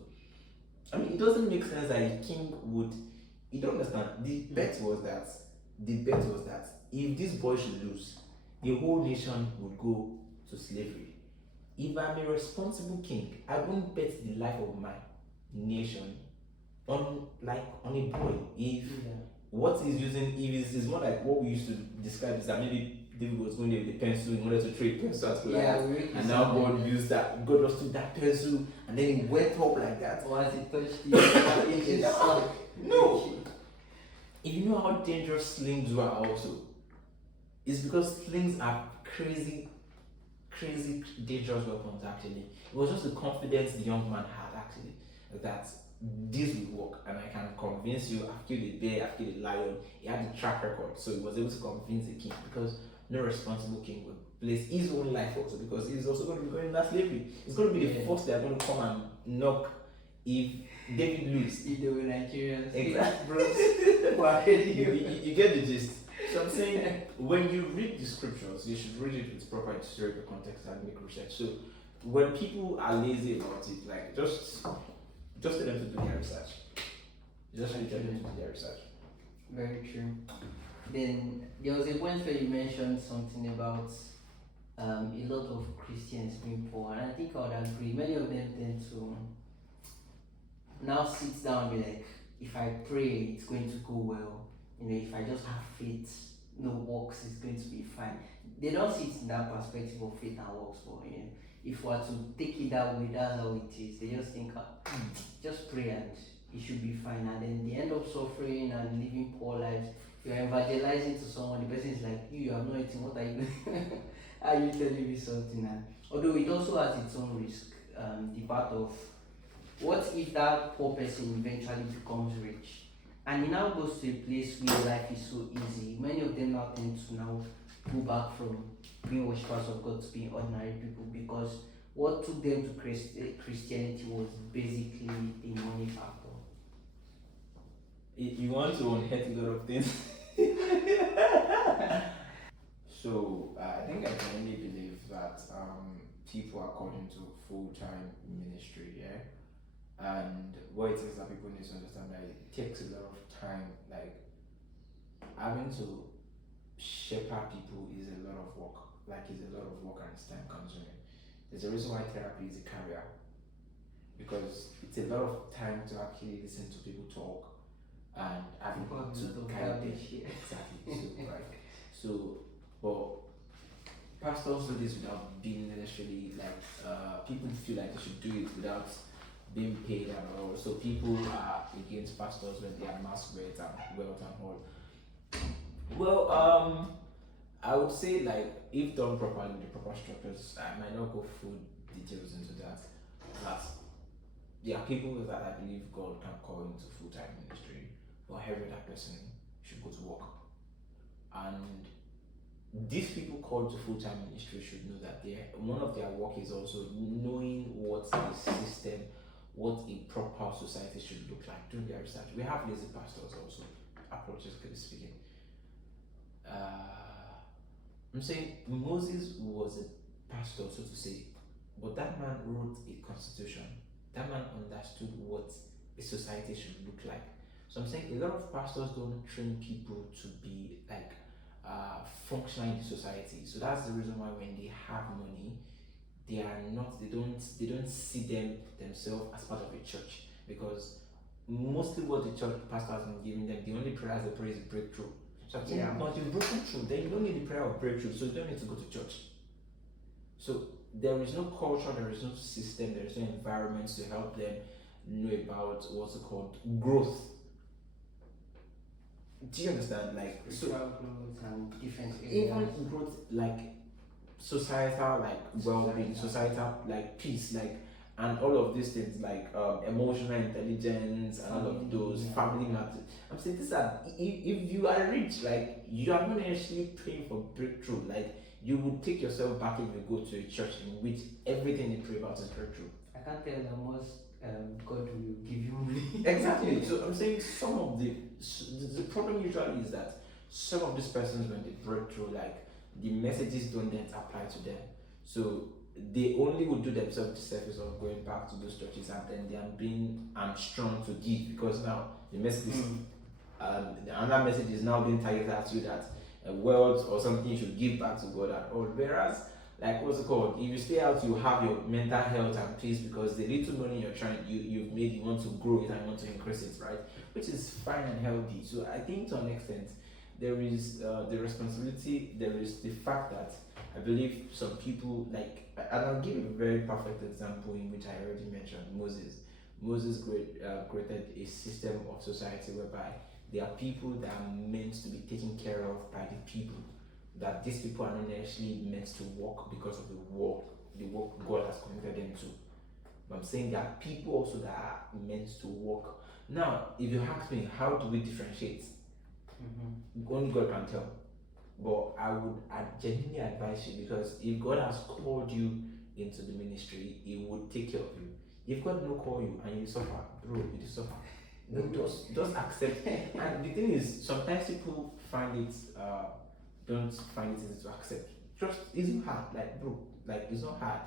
I mean, it doesn't make sense that a king would. You don't understand. The bet was that if this boy should lose, the whole nation would go to slavery. If I'm a responsible king, I won't bet the life of my nation on a boy. What he's using, if it's more like what we used to describe, is that maybe David was going there with a pencil in order to trade pencil at Goliath, and now God used that. God just took that pencil and then it went up like that. Once it touched the No. If you know how dangerous slings were also, it's because slings are crazy dangerous weapons actually. It was just the confidence the young man had actually, that this will work and I can convince you. I've killed a bear, I've killed a lion. He had the track record, so he was able to convince the king, because no responsible king would place his own life also, because he's also going to be going into slavery. It's going to be the first they're going to come and knock if David loses. If they were Nigerians. Exactly, bro. You You get the gist. So I'm saying when you read the scriptures, you should read it with proper historical context and make research. So when people are lazy about it, like just tell them to do their research. Just tell them to do their research. Very true. Then there was a point where you mentioned something about a lot of Christians being poor, and I think I would agree. Many of them tend to now sit down and be like, if I pray, it's going to go well. If I just have faith, no works, it's going to be fine. They don't see it in that perspective of faith and works, but if we are to take it that way, that's how it is. They just think, just pray and it should be fine, and then they end up suffering and living poor lives. You are evangelizing to someone, the person is like, you have no eating, what are you doing? Are you telling me something? And although it also has its own risk, the part of what if that poor person eventually becomes rich and he now goes to a place where life is so easy. Many of them now tend to now go back from being worshippers of God to being ordinary people, because what took them to Christianity was basically the money factor. You want to unhead a lot of things. So I think I genuinely believe that people are called into full-time ministry, yeah. And what it is that people need to understand that it takes a lot of time. Like having to shepherd people is a lot of work. Like it's a lot of work and it's time consuming. There's a reason why therapy is a career, because it's a lot of time to actually listen to people talk and having to guide them. Exactly. So right. So but pastors do this without being necessarily like people feel like they should do it without being paid and all. So people are against pastors when they are masquerades and wealth and all. Well, I would say like if done properly, the proper structures, I might not go full details into that. But there are people that I believe God can call into full-time ministry, but every other person should go to work. And these people called to full-time ministry should know that one of their work is also knowing what the system, what a proper society should look like, doing their research. We have lazy pastors also, apologetically speaking. I'm saying Moses was a pastor, so to say, but that man wrote a constitution. That man understood what a society should look like. So I'm saying a lot of pastors don't train people to be like functioning in the society. So that's the reason why when they have money, they don't see themselves as part of a church, because mostly what the church pastor has been giving them, the only prayers they pray is breakthrough. So I'm saying, once you've broken through, then you don't need the prayer of breakthrough, so you don't need to go to church. So there is no culture, there is no system, there is no environment to help them know about what's it called growth. Do you understand? Like so growth and different areas. Even growth like societal like well-being, societal like peace, like and all of these things like emotional intelligence and all of those family matters. I'm saying this are if you are rich, like you are not necessarily praying for breakthrough. Like you would take yourself back if you go to a church in which everything they pray about is breakthrough. I can't tell the most God will give you money. Exactly. So I'm saying some of the problem usually is that some of these persons when they break through, like the messages don't then apply to them. So they only would do themselves the service of going back to those churches and then they are being strong to give, because now the message is another message is now being targeted at you that wealth or something you should give back to God at all. Whereas like what's it called? If you stay out, you have your mental health and peace, because the little money you've made, you want to grow it and you want to increase it, right? Which is fine and healthy. So I think to an extent there is the responsibility, there is the fact that I believe some people like, and I'll give a very perfect example in which I already mentioned, Moses created a system of society whereby there are people that are meant to be taken care of by the people, that these people are not necessarily meant to work because of the work God has connected them to. But I'm saying there are people also that are meant to work. Now, if you ask me, how do we differentiate? Only God can tell. But I genuinely advise you, because if God has called you into the ministry, He would take care of you. If God no call you and you suffer, bro, you suffer. Just accept. And the thing is, sometimes people find it don't find it easy to accept. Just it's not hard, like bro, like it's not hard.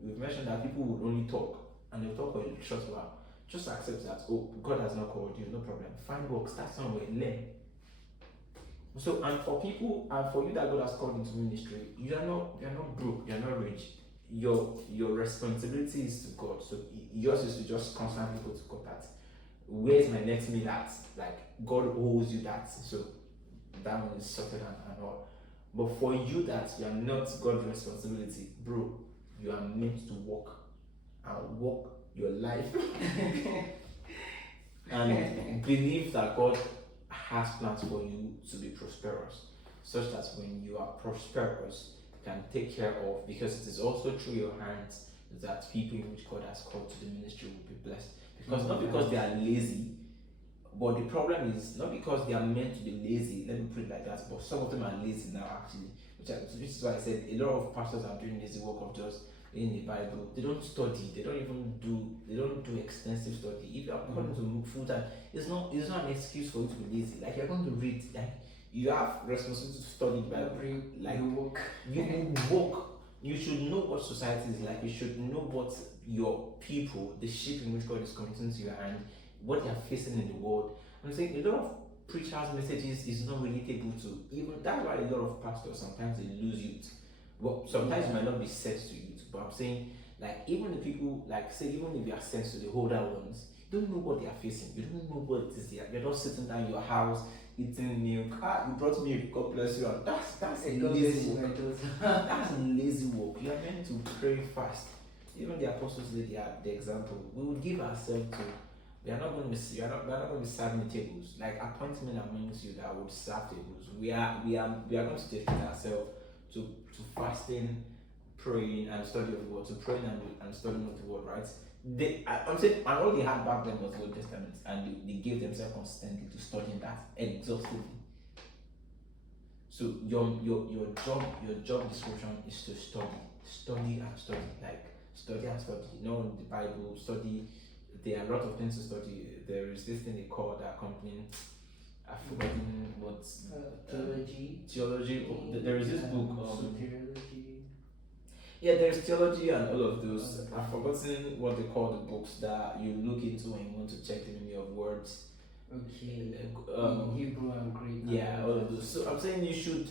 We've mentioned that people would only talk and they'll talk for a short while. Just accept that, oh, God has not called you, no problem. Find work, start somewhere, learn. So, and for people, and for you that God has called into ministry, you're not broke, you're not rich. Your responsibility is to God. So yours is to just constantly go to God that where's my next meal at? Like God owes you that. So that one is sorted and all. But for you that you are not God's responsibility, bro, you are meant to walk and walk your life and believe that God has plans for you to be prosperous, such that when you are prosperous, you can take care of, because it is also through your hands that people in which God has called to the ministry will be blessed. Because not because they are lazy, but the problem is not because they are meant to be lazy, let me put it like that, but some of them are lazy now actually, which is why I said a lot of pastors are doing lazy work of just in the Bible. They don't study, they don't do extensive study. If you are going to full time, it's not an excuse for you to be lazy. Like you're going to read, like you have responsibility to study the Bible. Like you work. You should know what society is like. You should know what your people, the sheep in which God is committing to your hand, what they are facing in the world. I'm saying a lot of preachers' messages is not relatable to even. That's why a lot of pastors sometimes they lose youth. Well, sometimes it might not be sent to youth, but I'm saying like even the people like say even if you are sent to the older ones, you don't know what they are facing. You don't know what it is they are. You're just sitting down in your house eating milk. You brought milk. God bless you. And that's a lazy work. That's a lazy work. You are meant to pray fast. Even the apostles did the example. We would give ourselves to. We are not going to be. We are not going to be serving tables. Like appointment amongst you that would serve tables. We are going to take ourselves to fasting, praying, and study of the word. To praying and studying of the word, right? I'm saying, and all they had back then was the Old Testament, and they gave themselves consistently to studying that exhaustively. So your job description is to study and study, like study and study. You know, the Bible, study. There are a lot of things to study. There is this thing they call the accompanying. I've forgotten what theology. There is this book. Yeah, there's theology and all of those. I've forgotten what they call the books that you look into when you want to check the meaning of words. Okay. Hebrew and Greek. Yeah, all of those. So I'm saying you should.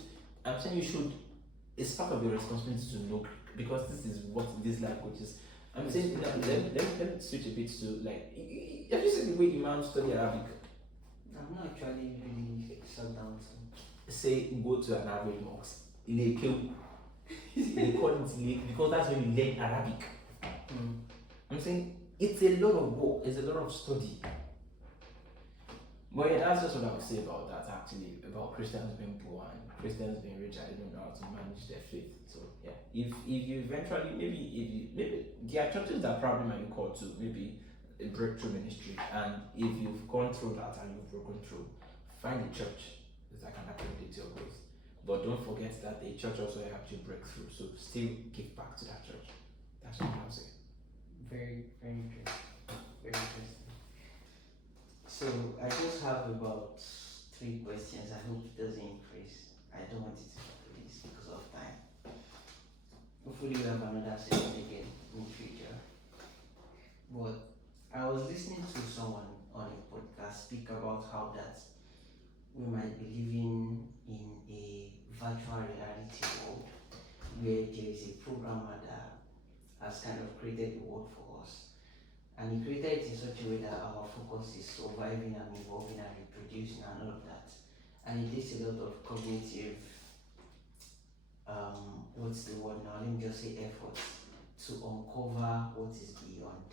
It's part of your responsibility to know Greek, because this is what this language is. I'm saying let me switch a bit to like. Have you seen the way Imam study Arabic? I'm not actually really shut down to. Say go to an average mosque. They call it lake because that's when you learn Arabic. I'm saying it's a lot of work, it's a lot of study. But yeah, that's just what I would say about that actually, about Christians being poor and Christians being rich. I don't know how to manage their faith. So yeah, if you eventually maybe there are churches that probably might be called to maybe a breakthrough ministry, and if you've gone through that and you've broken through, find a church that can accommodate your growth. But don't forget that the church also helps you break through. So still give back to that church. That's what I'll say. Very, very interesting. Very interesting. So I just have about 3 questions. I hope it doesn't increase. I don't want it to increase because of time. Hopefully we have another session again in the future. But I was listening to someone on a podcast speak about how that we might be living in a virtual reality world where there is a programmer that has kind of created the world for us, and he created it in such a way that our focus is surviving and evolving and reproducing and all of that, and it takes a lot of cognitive what's the word now, let me just say effort to uncover what is beyond,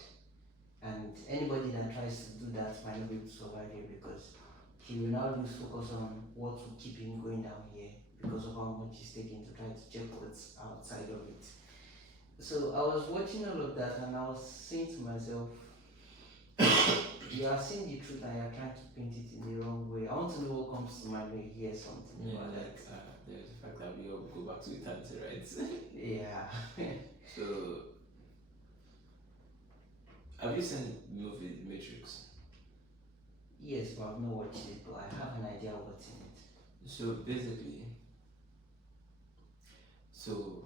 and anybody that tries to do that might not be able to survive here because he will now lose focus on what will keep him going down here because of how much he's taking to try to check what's outside of it. So I was watching all of that and I was saying to myself, you are seeing the truth and you're trying to paint it in the wrong way. I want to know what comes to mind when you hear something about that. There's the fact that we all go back to eternity, right? Yeah. So, have you seen the movie Matrix? Yes, but I've not watched it, but I have an idea of what's in it. So basically, so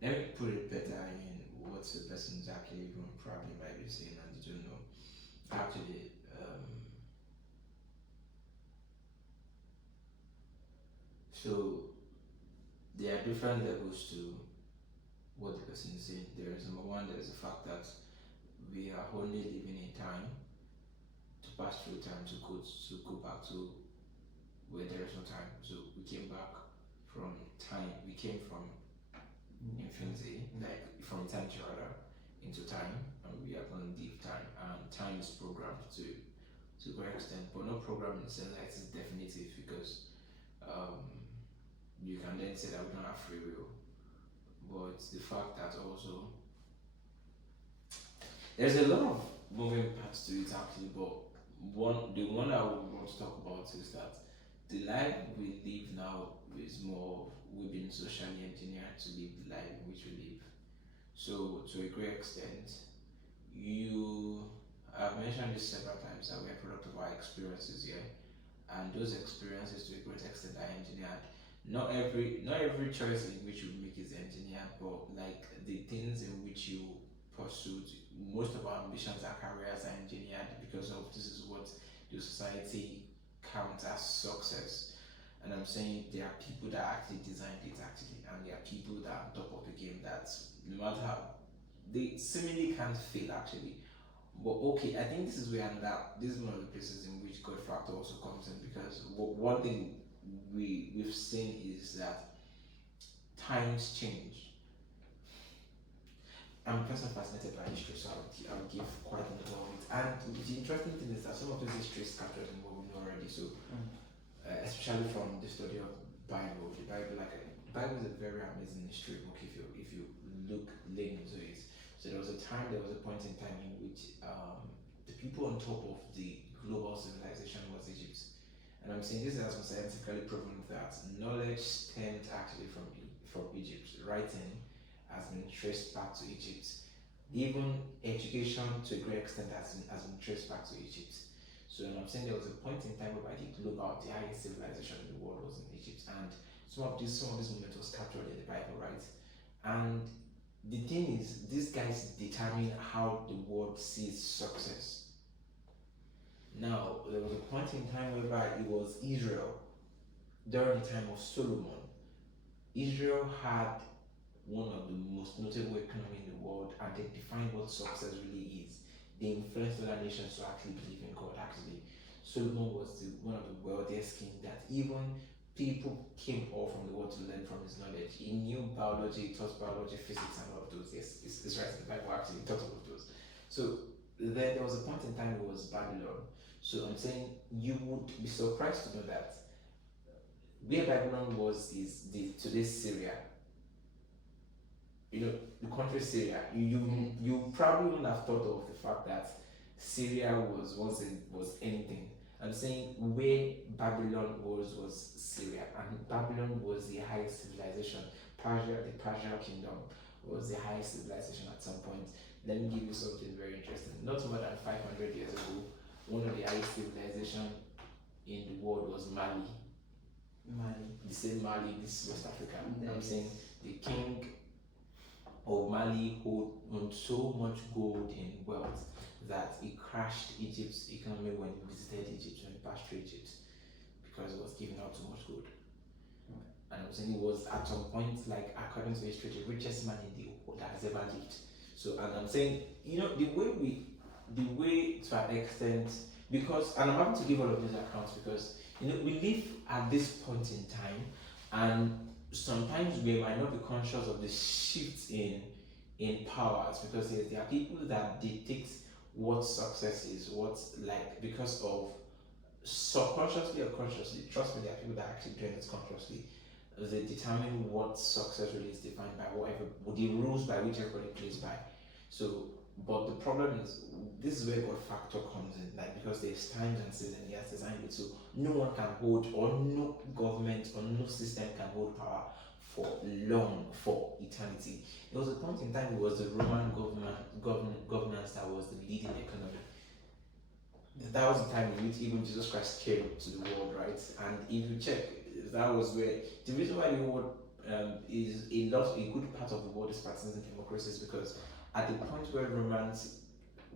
let me put it better in what the person's actually even probably might be saying and they don't know. Actually, so there are different levels to what the person is saying. There is number one, there is the fact that we are only living in time to pass through time to go back to where there is no time. So we came back from time. We came from infinity, like from eternity rather, into time, and we are going to leave time. And time is programmed to a great extent, but not programmed in the sense that it's definitive because you can then say that we don't have free will. But it's the fact that also there's a lot of moving parts to it actually, but the one I would want to talk about is that the life we live now is more we've been socially engineered to live the life in which we live. So to a great extent, you I've mentioned this several times that we're a product of our experiences here, and those experiences to a great extent are engineered. Not every choice in which you make is engineered, but like the things in which you pursue, most of our ambitions and careers are engineered because of this is what the society counts as success. And I'm saying there are people that actually designed it actually, and there are people that are on top of the game that no matter how they seemingly can't fail actually. But okay, I think this is where this is one of the places in which God factor also comes in because one thing we've seen is that times change. I'm a person fascinated by history, so I'll give quite a lot of it. And the interesting thing is that some of those histories captured in what we know already. So, especially from the study of Bible, the Bible is a very amazing history book if you look late into it. So there was a point in time in which the people on top of the global civilization was Egypt. And I'm saying this has been scientifically proven that knowledge stemmed actually from Egypt. Writing has been traced back to Egypt. Even education to a great extent has been traced back to Egypt. So I'm saying there was a point in time whereby the highest civilization in the world was in Egypt, and some of this movement was captured in the Bible, right? And the thing is, these guys determine how the world sees success. Now, there was a point in time whereby it was Israel during the time of Solomon. Israel had one of the most notable economy in the world, and they defined what success really is. They influenced other nations to actually believe in God. Actually, Solomon was one of the wealthiest kings that even people came all from the world to learn from his knowledge. He knew biology, he taught biology, physics, and all of those. Yes, it's right in the Bible actually, he taught all of those. So then there was a point in time it was Babylon. So I'm saying you would be surprised to know that where Babylon was is today's Syria. You know, the country Syria. You probably wouldn't have thought of the fact that Syria was anything. I'm saying where Babylon was Syria, and Babylon was the highest civilization. The Persian kingdom was the highest civilization at some point. Let me give you something very interesting. Not more than 500 years ago, one of the highest civilization in the world was Mali. The same Mali, this is West Africa. Nice. I'm saying the king of Mali owned so much gold and wealth that he crashed Egypt's economy when he visited Egypt, when he passed through Egypt, because it was giving out too much gold. And I'm saying he was at some point, like according to history, the richest man in the world that has ever lived. So, and I'm saying, you know, the way to an extent, because, and I'm having to give all of these accounts because, you know, we live at this point in time, and sometimes we might not be conscious of the shift in powers, because there are people that dictate what success is, because of subconsciously or consciously. Trust me, there are people that actually doing it consciously. They determine what success really is defined by the rules by which everybody plays by. So, but the problem is, this is where God factor comes in, like, because there's times and seasons He has designed it, so no one can hold, or no government or no system can hold power for eternity. There was a point in time it was the Roman governance that was the leading economy. that was the time in which even Jesus Christ came to the world, right? And if you check, that was where the reason why the world is a good part of the world is practicing democracy is because at the point where Romans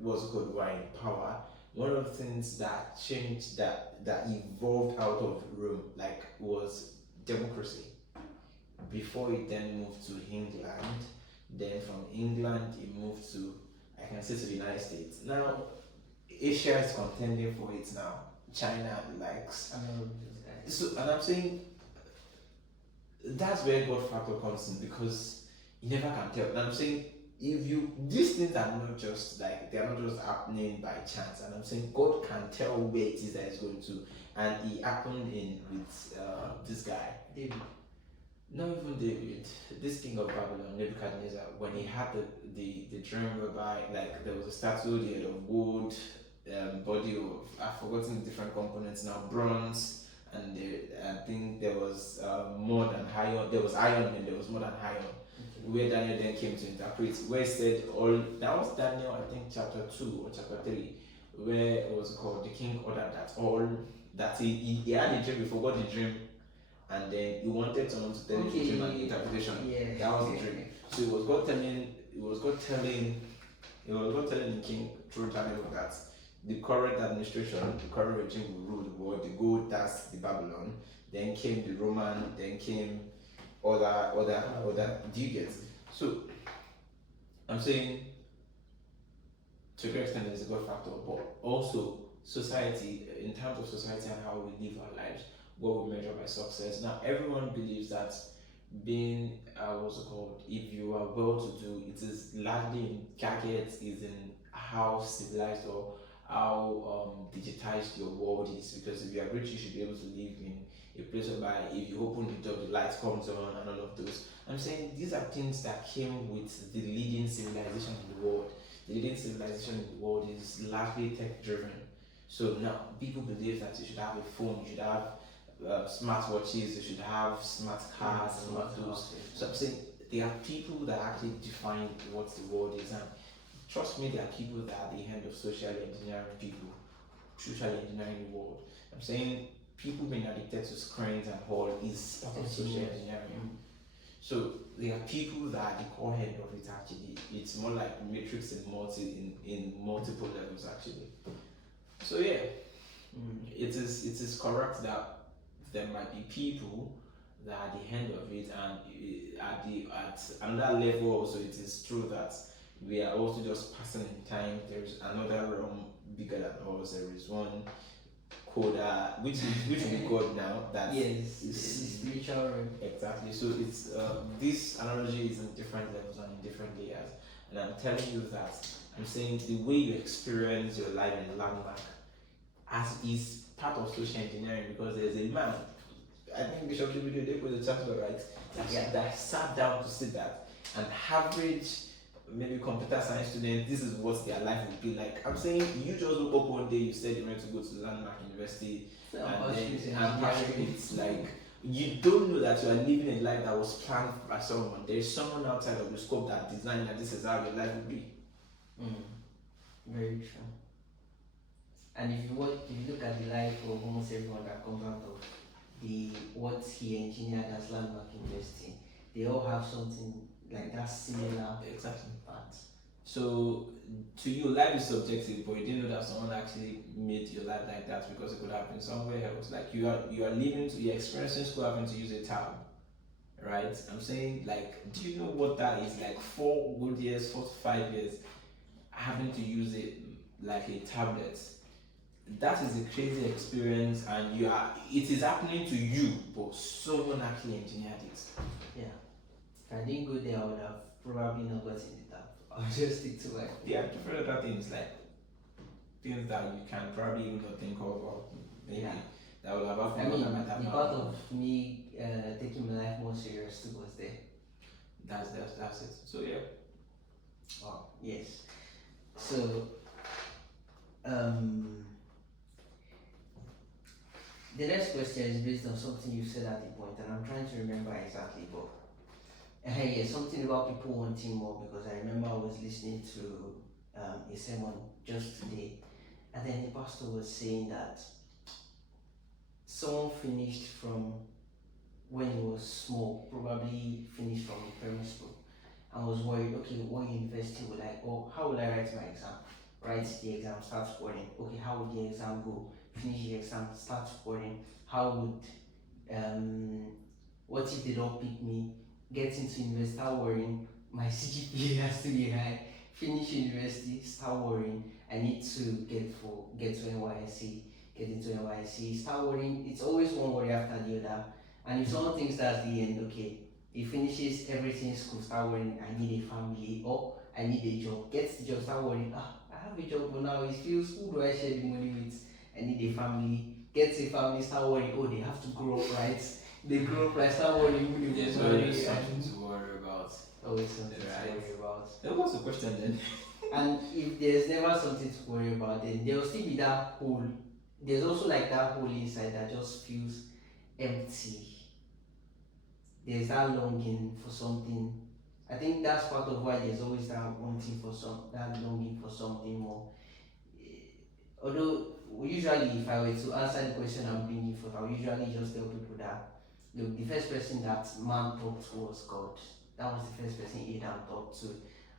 was good were in power, one of the things that changed that evolved out of Rome like was democracy. Before it then moved to England, then from England it moved to, I can say, to the United States. Now Asia is contending for it now. China likes. So, and I'm saying that's where God factor comes in because you never can tell. And I'm saying if you these things are not just like they are not just happening by chance. And I'm saying God can tell where it is that it's going to. And it happened in with this guy. David. Not even David, this king of Babylon, Nebuchadnezzar, when he had the dream whereby like there was a statue, the head of wood, body of, I've forgotten the different components now, bronze, and I think there was more than iron, there was iron and there was more than iron. Okay. Where Daniel then came to interpret, where he said all, that was Daniel, I think chapter 2 or chapter 3, where it was called the king ordered that all, that he had a dream, he forgot the dream, and then he wanted someone to tell him the dream and interpretation. Yeah. That was the dream. So it was God telling the king through Daniel that the current administration, the current regime will rule the world. The gold, that's the Babylon. Then came the Roman. Then came other. Do you get? So I'm saying to a great extent there's a God factor, but also society, in terms of society and how we live our lives, what we measure by success. Now everyone believes that being what's it called, if you are well to do, it is largely in gadgets, is in how civilized or how digitized your world is, because if you are rich you should be able to live in a place whereby if you open the door the light comes on and all of those. I'm saying these are things that came with the leading civilization in the world. The leading civilization in the world is largely tech driven. So now people believe that you should have a phone, you should have smartwatches, you should have smart cars and all of those. So I'm saying there are people that actually define what the world is, and trust me, there are people that are the end of social engineering the world. I'm saying people being addicted to screens and all is part of social engineering. So there are people that are the core head of it actually. It's more like matrix in multiple levels actually. So yeah, it is correct that there might be people that are the end of it, and at another level also it is true that we are also just passing in time. There is another realm bigger than us. There is one coda, which will be God now. That yes, is spiritual realm. Exactly. So it's this analogy is in different levels and in different layers. And I'm telling you that I'm saying the way you experience your life in landmark as is part of social engineering, because there's a man, I think Bishop Video they put the chapter right, that sat down to see that an average maybe computer science student, this is what their life would be like. I'm saying you just woke up one day, you said you went to go to Landmark University and it's like you don't know that you are living a life that was planned by someone. There's someone outside of the scope that designed that this is how your life would be. Very true. And if you look at the life of almost everyone that comes out of what he engineered as Landmark University, they all have something like that similar. Exactly. Parts. So to you, life is subjective, but you didn't know that someone actually made your life like that because it could happen somewhere else. Like you're experiencing school having to use a tab, right? I'm saying, like, do you know what that is? Like 4 to 5 years having to use it like a tablet. That is a crazy experience, and it is happening to you, but someone actually engineered it. Yeah. If I didn't go there, I would have probably not gotten the tab. I'll just stick to it. Yeah, different other things, like things that you can probably even not think of, or maybe that will have happened. I mean, the part of me taking my life more serious too was there. That's it. So yeah. Wow. Yes. So the next question is based on something you said at the point, and I'm trying to remember exactly, but yeah, something about people wanting more, because I remember I was listening to a sermon just today, and then the pastor was saying that someone finished from when he was small, probably finished from primary school, and was worried, okay, what university will I go? How will I write my exam? Write the exam, start scoring. Okay, how would the exam go? Finish the exam, start scoring. How would what if they don't pick me? Get into university, start worrying. My CGPA has to be high. Finish university, start worrying. I need to get to NYC, get into NYC, start worrying. It's always one worry after the other. And if someone thinks that's the end, okay, he finishes everything in school, start worrying, I need a family, or I need a job. Gets the job, start worrying, I have a job, but now it feels, who do I share the money with? I need a family. Gets a family, start worrying, oh, they have to grow up, right? They grow up, right? Start worrying, who they There's will always marry, something and to worry about. always something Right. to worry about. Then what's the question then? And if there's never something to worry about, then there will still be that hole. There's also like that hole inside that just feels empty. There's that longing for something. I think that's part of why there's always that wanting for that longing for something more. Although usually, if I were to answer the question I'm bringing forth, I would usually just tell people that look, the first person that man talked to was God. That was the first person Adam talked to.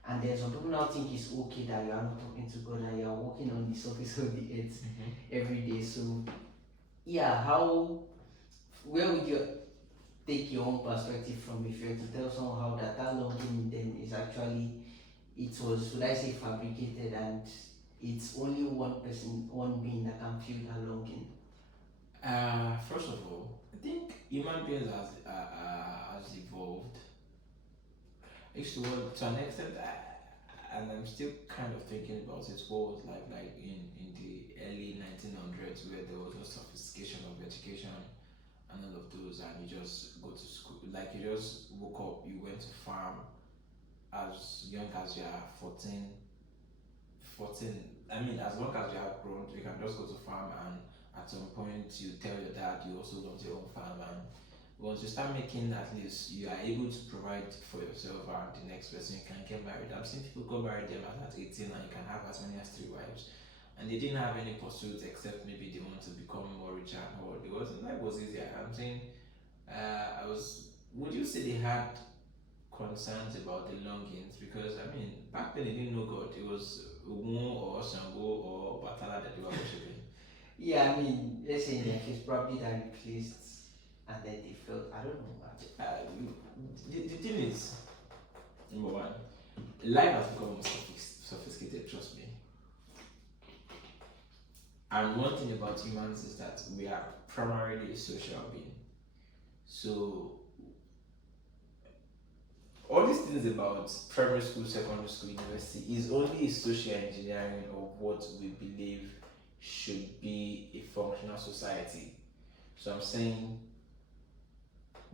And then some people now think it's okay that you are not talking to God and you are walking on the surface of the earth every day. So, yeah, where would you take your own perspective from if you were to tell someone how that longing in them is actually, should I say, fabricated, and it's only one person, one being that can feel that longing? First of all, I think human beings has evolved. I used to work to an extent, and I'm still kind of thinking about it. What was like in the early 1900s, where there was no sophistication of education and all of those, and you just go to school, like you just woke up, you went to farm as young as you are 14. I mean, as long as you have grown, you can just go to farm, and at some point you tell your dad you also want your own farm, and once you start making, at least you are able to provide for yourself and the next person, you can get married. I've seen people go marry them at 18, and you can have as many as 3 wives, and they didn't have any pursuits except maybe they want to become more richer, or it wasn't, life was easier. I'm saying, would you say they had concerns about the longings? Because I mean, back then they didn't know God. It was Umu or Shango or Batala that they were worshiping. Yeah, I mean, let's say in their case, probably that replaced, and then they felt, I don't know. The thing is, number one, life has become more sophisticated, trust me. And one thing about humans is that we are primarily a social being. So, all these things about primary school, secondary school, university is only a social engineering of what we believe should be a functional society. So, I'm saying,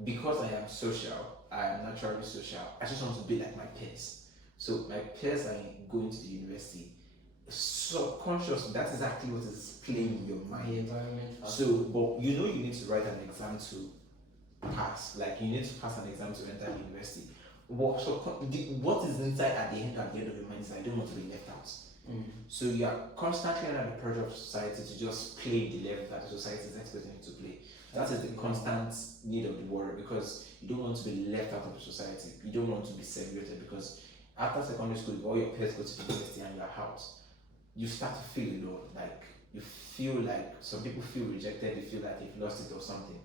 because I am social, I am naturally social, I just want to be like my peers. So my peers are going to the university. Subconsciously, that's exactly what is playing in your mind. The environment. So, but you know you need to write an exam to pass. Like you need to pass an exam to enter university. What is inside at the end of your mind is I don't want to be left out. So you are constantly under the pressure of society to just play the level that the society is expecting you to play. That is the constant need of the world, because you don't want to be left out of the society. You don't want to be segregated, because after secondary school, all your peers go to the university and you're out. You start to feel alone. Like you feel like some people feel rejected. You feel like you've lost it or something.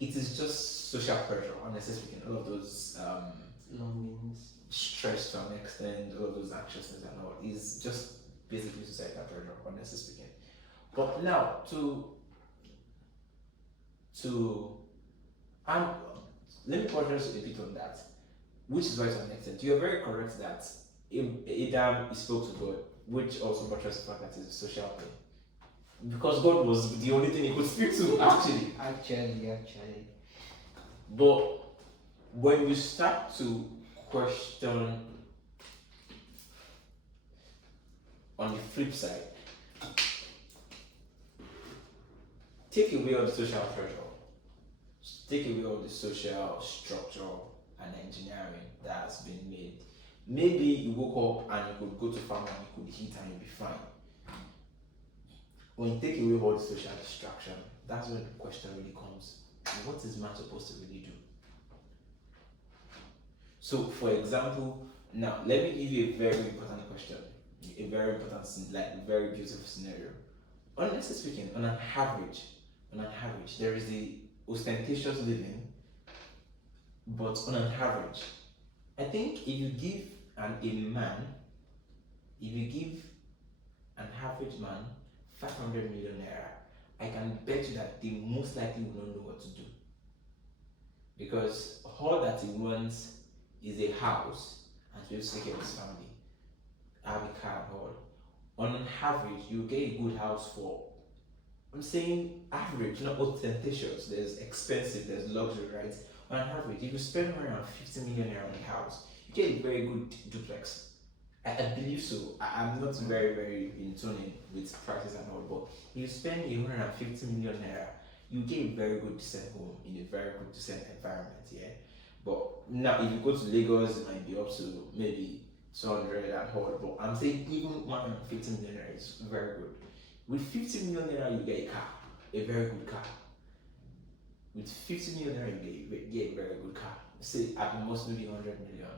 It is just social pressure, honestly speaking. All of those longings, stress to an extent, all of those anxiousness and all is just basically societal pressure, honestly speaking. But now let me pause a bit on that, which is why to an extent you're very correct that Adam spoke to God, which also buttress the fact that it's a social thing, because God was the only thing he could speak to actually. Actually. But when you start to question on the flip side, take away all the social pressure, take away all the social structure and engineering that has been made. Maybe you woke up and you could go to farm and you could eat and you'd be fine. when you take away all the social distraction, that's when the question really comes: what is man supposed to really do? So, for example, now let me give you a very important question, a very important, like a very beautiful scenario. Honestly speaking, on an average, there is the ostentatious living, but on an average, I think if you give if you give an average man 500 million naira, I can bet you that they most likely will not know what to do. Because all that he wants is a house and to be able to take care of his family, have a car and all. On an average, you get a good house for, I'm saying average, not ostentatious. There's expensive, there's luxury, right? On an average, if you spend around 50 million naira on a house, you get a very good duplex. I believe so. I'm not very in tune with prices and all, but if you spend 150 million naira, you get a very good decent home in a very good decent environment, yeah. But now if you go to Lagos, it might be up to maybe 200 and all. But I'm saying even 150 million naira is very good. With 50 million naira, you get a car, a very good car. With 50 million naira, you get a very good car. Say at most maybe 100 million.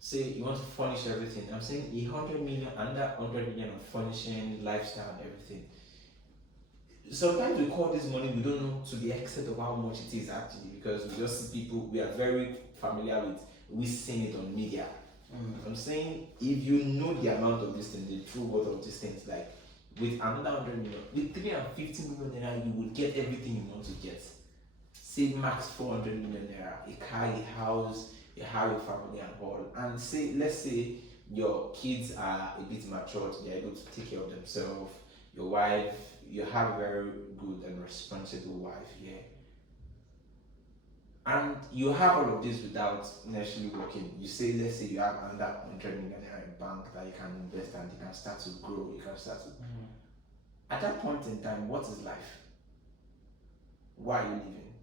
Say you want to furnish everything. I'm saying 100 million, under 100 million of furnishing, lifestyle, and everything. Sometimes we call this money, we don't know to the extent of how much it is actually, because we just see people, we are very familiar with, we seeing it on media. I'm saying if you know the amount of this thing, the true worth of these things, like with another 100 million, with 350 million naira, you would get everything you want to get. Say max 400 million naira, a car, a house, you have a family and all, and say, let's say your kids are a bit matured, they're able to take care of themselves, your wife, you have a very good and responsible wife, yeah, and you have all of this without necessarily working. You say, let's say you have under 100 million naira in bank that you can invest and you can start to grow, you can start to. At that point in time, what is life? Why are you living?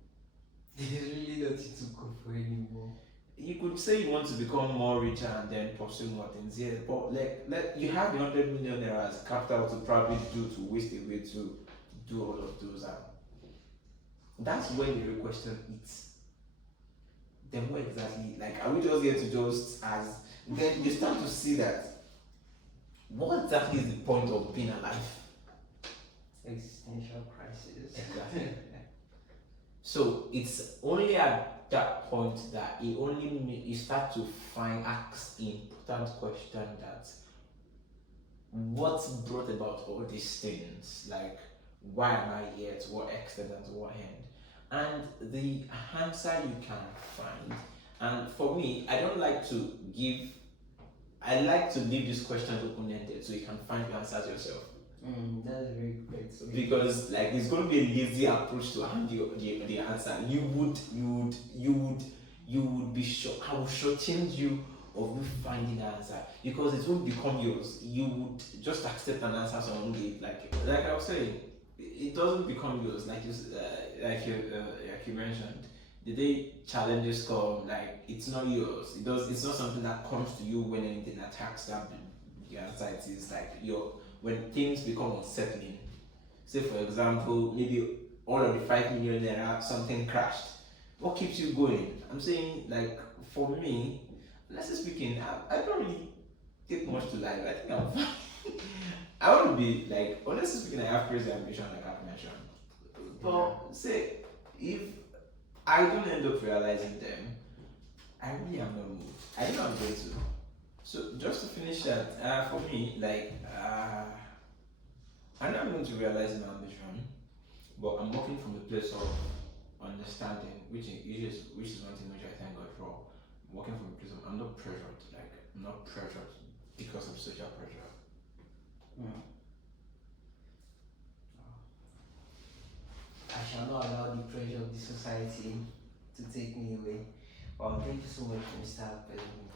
There's really nothing to go for anymore. You could say you want to become more richer and then pursue more things, yes, but like you have the 100 million naira as capital to probably to waste away to do all of those, and that's when the real question is, then what exactly, like, are we just here to just as, then you start to see that what exactly is the point of being alive? Existential crisis. Exactly. So it's only at that point that you start to ask important question, that what brought about all these things, like why am I here, to what extent and to what end, and the answer you can find. And for me, I like to leave these questions open-ended so you can find your answers yourself. That's very great. Because like it's going to be a lazy approach to hand you the answer. You would be sure. I will shortchange you of you finding the answer, because it won't become yours. You would just accept an answer someone gave. Like I was saying, it doesn't become yours. Like you mentioned, the day challenges come, like it's not yours. It's not something that comes to you when anything attacks that. The anxiety is like when things become unsettling. Say for example, maybe all of the 5 million naira, something crashed. What keeps you going? I'm saying, like, for me, honestly speaking, I don't really take much to life. I think I'm fine. I want to be, like, honestly speaking, I have crazy ambition, like I've mentioned. But say, if I don't end up realizing them, I really am not moved. I don't know I'm going to. So just to finish that, for me, like, I'm not going to realize my ambition, but I'm working from a place of understanding, which is one thing which I thank God for. I'm working from a place of, I'm not pressured, like I'm not pressured because of social pressure. I shall not allow the pressure of the society to take me away. Well, thank you so much, Mr. Pelumi.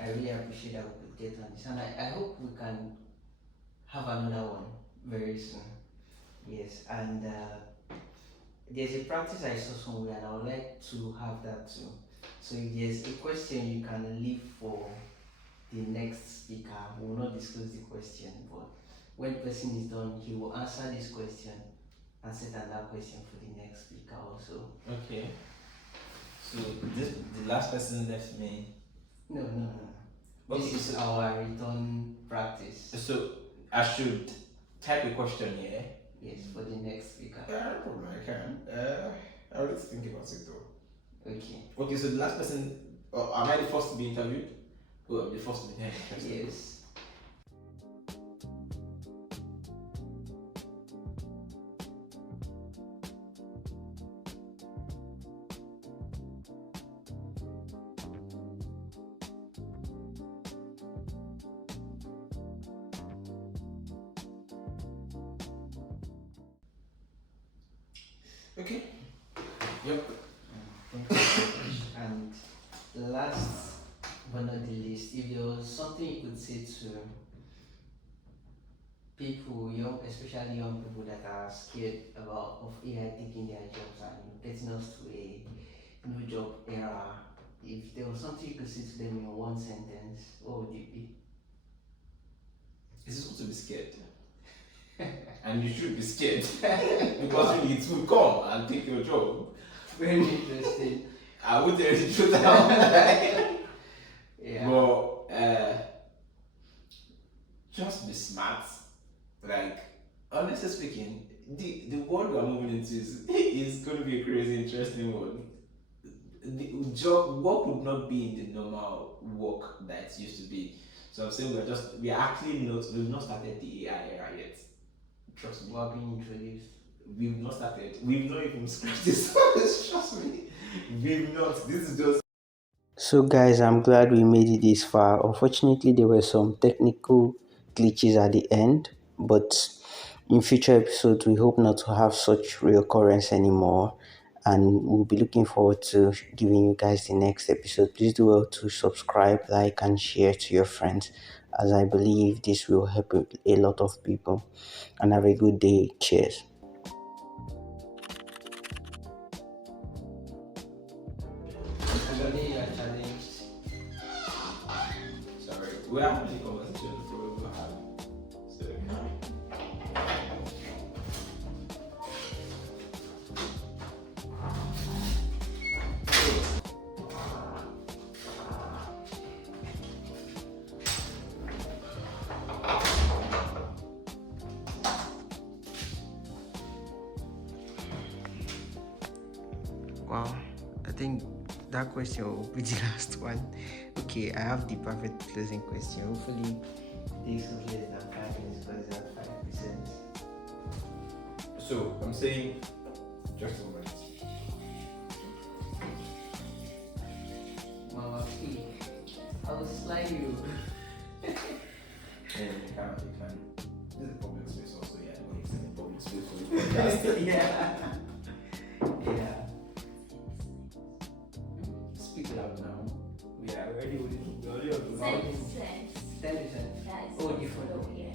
I really appreciate that we could get on this, and I hope we can have another one very soon. Yes, and there's a practice I saw somewhere, and I would like to have that too. So if there's a question you can leave for the next speaker, we will not disclose the question, but when the person is done, he will answer this question and set another question for the next speaker also. Okay. So the last person left me. No. Okay, This is our return practice. So I should type a question here. Yes, for the next speaker. No problem, I can. I'll just think about it though. Okay. Okay, so the last person, am I the first to be interviewed? Oh, I'm the first to be interviewed. Yes. Okay. Yep. And last but not the least, if there was something you could say to people, especially young people that are scared of AI taking their jobs and getting us to a no job era, if there was something you could say to them in one sentence, what would it be? It's supposed to be scared. And you should be scared. Because it will come and take your job. Very interesting. I would tell you the truth now. Yeah. But just be smart. Like, honestly speaking, the world we're moving into is going to be a crazy, interesting one. The work would not be in the normal work that it used to be. So I'm saying we've not started the AI era yet. Trust me. We're being introduced. We've not started. We've not even scratched the surface. Trust me. We've not. This is just. So guys, I'm glad we made it this far. Unfortunately, there were some technical glitches at the end, but in future episodes, we hope not to have such reoccurrence anymore, and we'll be looking forward to giving you guys the next episode. Please do well to subscribe, like, and share to your friends, as I believe this will help a lot of people. And have a good day. Cheers. Actually, you are challenged. Sorry. We're having a conversation before we have. So. Wow, I think that question will be the last one. Okay, I have the perfect closing question. Hopefully, this is less than 5 minutes because it's at 5%. So I'm saying, just a moment. Mama P, I will slide you. Yeah, you can. This is a public space also, yeah. It's in a public space for the podcast. Yeah. Speak loud now. We are already with it. We are already on the 10%. 10%. That is Oh, also different. low, yeah.